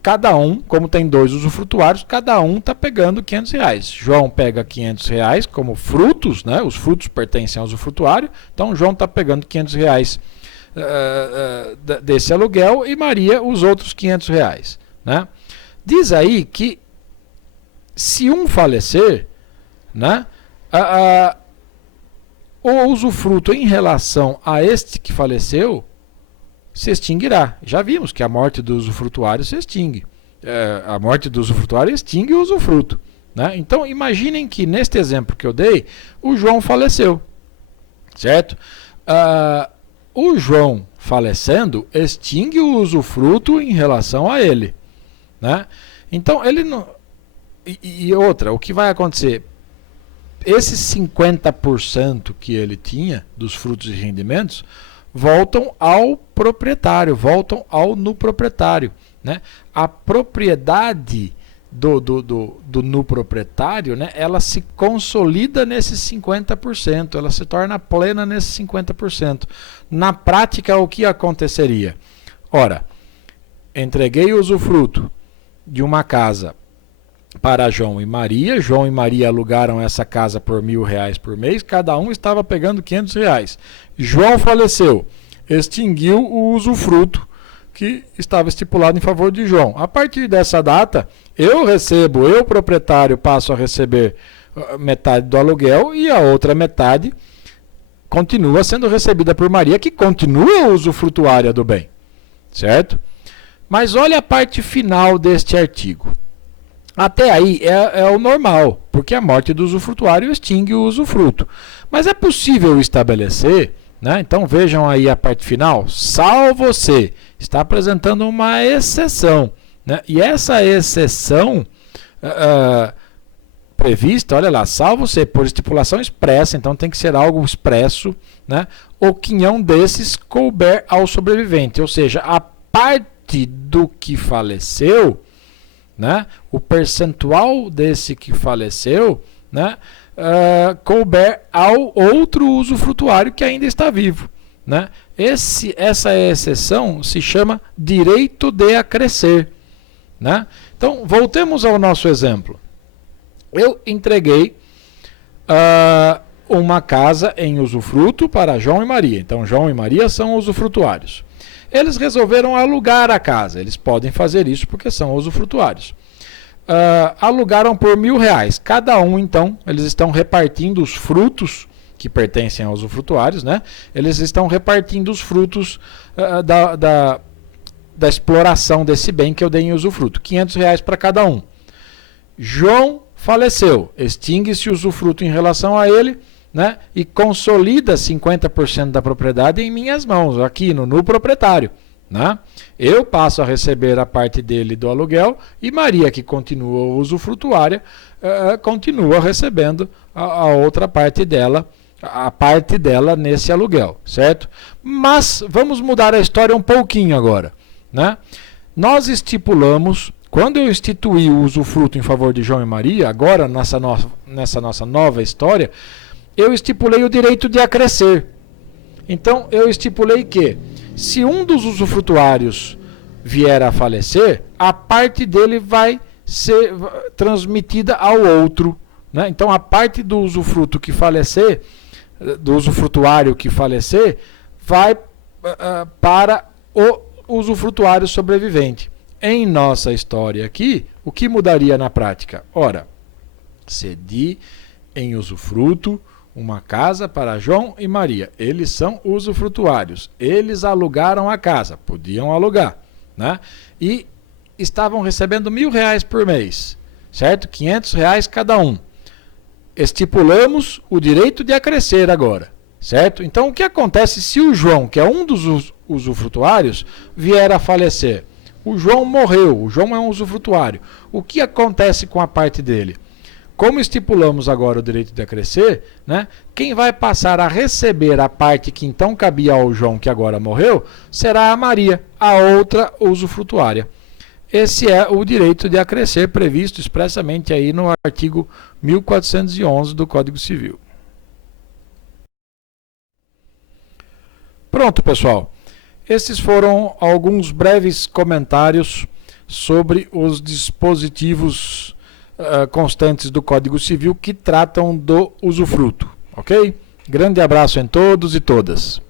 Cada um, como tem dois usufrutuários, cada um está pegando R$500. João pega R$500 como frutos, né? Os frutos pertencem ao usufrutuário, então João está pegando R$500 desse aluguel e Maria os outros R$500, né? Diz aí que se um falecer, né, o usufruto em relação a este que faleceu se extinguirá. Já vimos que a morte do usufrutuário se extingue. A morte do usufrutuário extingue o usufruto, né? Então imaginem que neste exemplo que eu dei, o João faleceu, certo? O João falecendo extingue o usufruto em relação a ele, né? Então ele não... E outra, o que vai acontecer? Esses 50% que ele tinha dos frutos e rendimentos voltam ao proprietário, voltam ao nuproprietário, né? A propriedade do nuproprietário, né, ela se consolida nesses 50%, ela se torna plena nesses 50%. Na prática, o que aconteceria? Ora, entreguei o usufruto de uma casa para João e Maria alugaram essa casa por R$1.000 por mês, cada um estava pegando R$500. João faleceu, extinguiu o usufruto que estava estipulado em favor de João. A partir dessa data, eu, proprietário, passo a receber metade do aluguel e a outra metade continua sendo recebida por Maria, que continua usufrutuária do bem, certo? Mas olha a parte final deste artigo. Até aí é o normal, porque a morte do usufrutuário extingue o usufruto. Mas é possível estabelecer, né? Então vejam aí a parte final, salvo se está apresentando uma exceção, né? E essa exceção prevista, olha lá, salvo se por estipulação expressa, então tem que ser algo expresso, né? O quinhão desses couber ao sobrevivente, ou seja, a parte do que faleceu, né, o percentual desse que faleceu, né, couber ao outro usufrutuário que ainda está vivo, né? Essa exceção se chama direito de acrescer, né? Então, voltemos ao nosso exemplo. Eu entreguei uma casa em usufruto para João e Maria. Então, João e Maria são usufrutuários. Eles resolveram alugar a casa. Eles podem fazer isso porque são usufrutuários. Alugaram por R$1.000. Cada um, então, eles estão repartindo os frutos que pertencem aos usufrutuários, né? Eles estão repartindo os frutos da exploração desse bem que eu dei em usufruto. R$500 para cada um. João faleceu. Extingue-se o usufruto em relação a ele, né? E consolida 50% da propriedade em minhas mãos, aqui no proprietário, né? Eu passo a receber a parte dele do aluguel e Maria, que continua usufrutuária, continua recebendo a outra parte dela, a parte dela nesse aluguel, certo? Mas vamos mudar a história um pouquinho agora, né? Nós estipulamos, quando eu instituí o usufruto em favor de João e Maria, agora nessa nossa nova história, eu estipulei o direito de acrescer. Então, eu estipulei que, se um dos usufrutuários vier a falecer, a parte dele vai ser transmitida ao outro, né? Então, a parte do usufruto que falecer, do usufrutuário que falecer, vai para o usufrutuário sobrevivente. Em nossa história aqui, o que mudaria na prática? Ora, cedi em usufruto uma casa para João e Maria. Eles são usufrutuários. Eles alugaram a casa. Podiam alugar, né? E estavam recebendo R$1.000 por mês, certo? R$500 cada um. Estipulamos o direito de acrescer agora, certo? Então, o que acontece se o João, que é um dos usufrutuários, vier a falecer? O João morreu. O João é um usufrutuário. O que acontece com a parte dele? Como estipulamos agora o direito de acrescer, né, quem vai passar a receber a parte que então cabia ao João, que agora morreu, será a Maria, a outra usufrutuária. Esse é o direito de acrescer previsto expressamente aí no artigo 1411 do Código Civil. Pronto, pessoal. Esses foram alguns breves comentários sobre os dispositivos constantes do Código Civil que tratam do usufruto, ok? Grande abraço em todos e todas.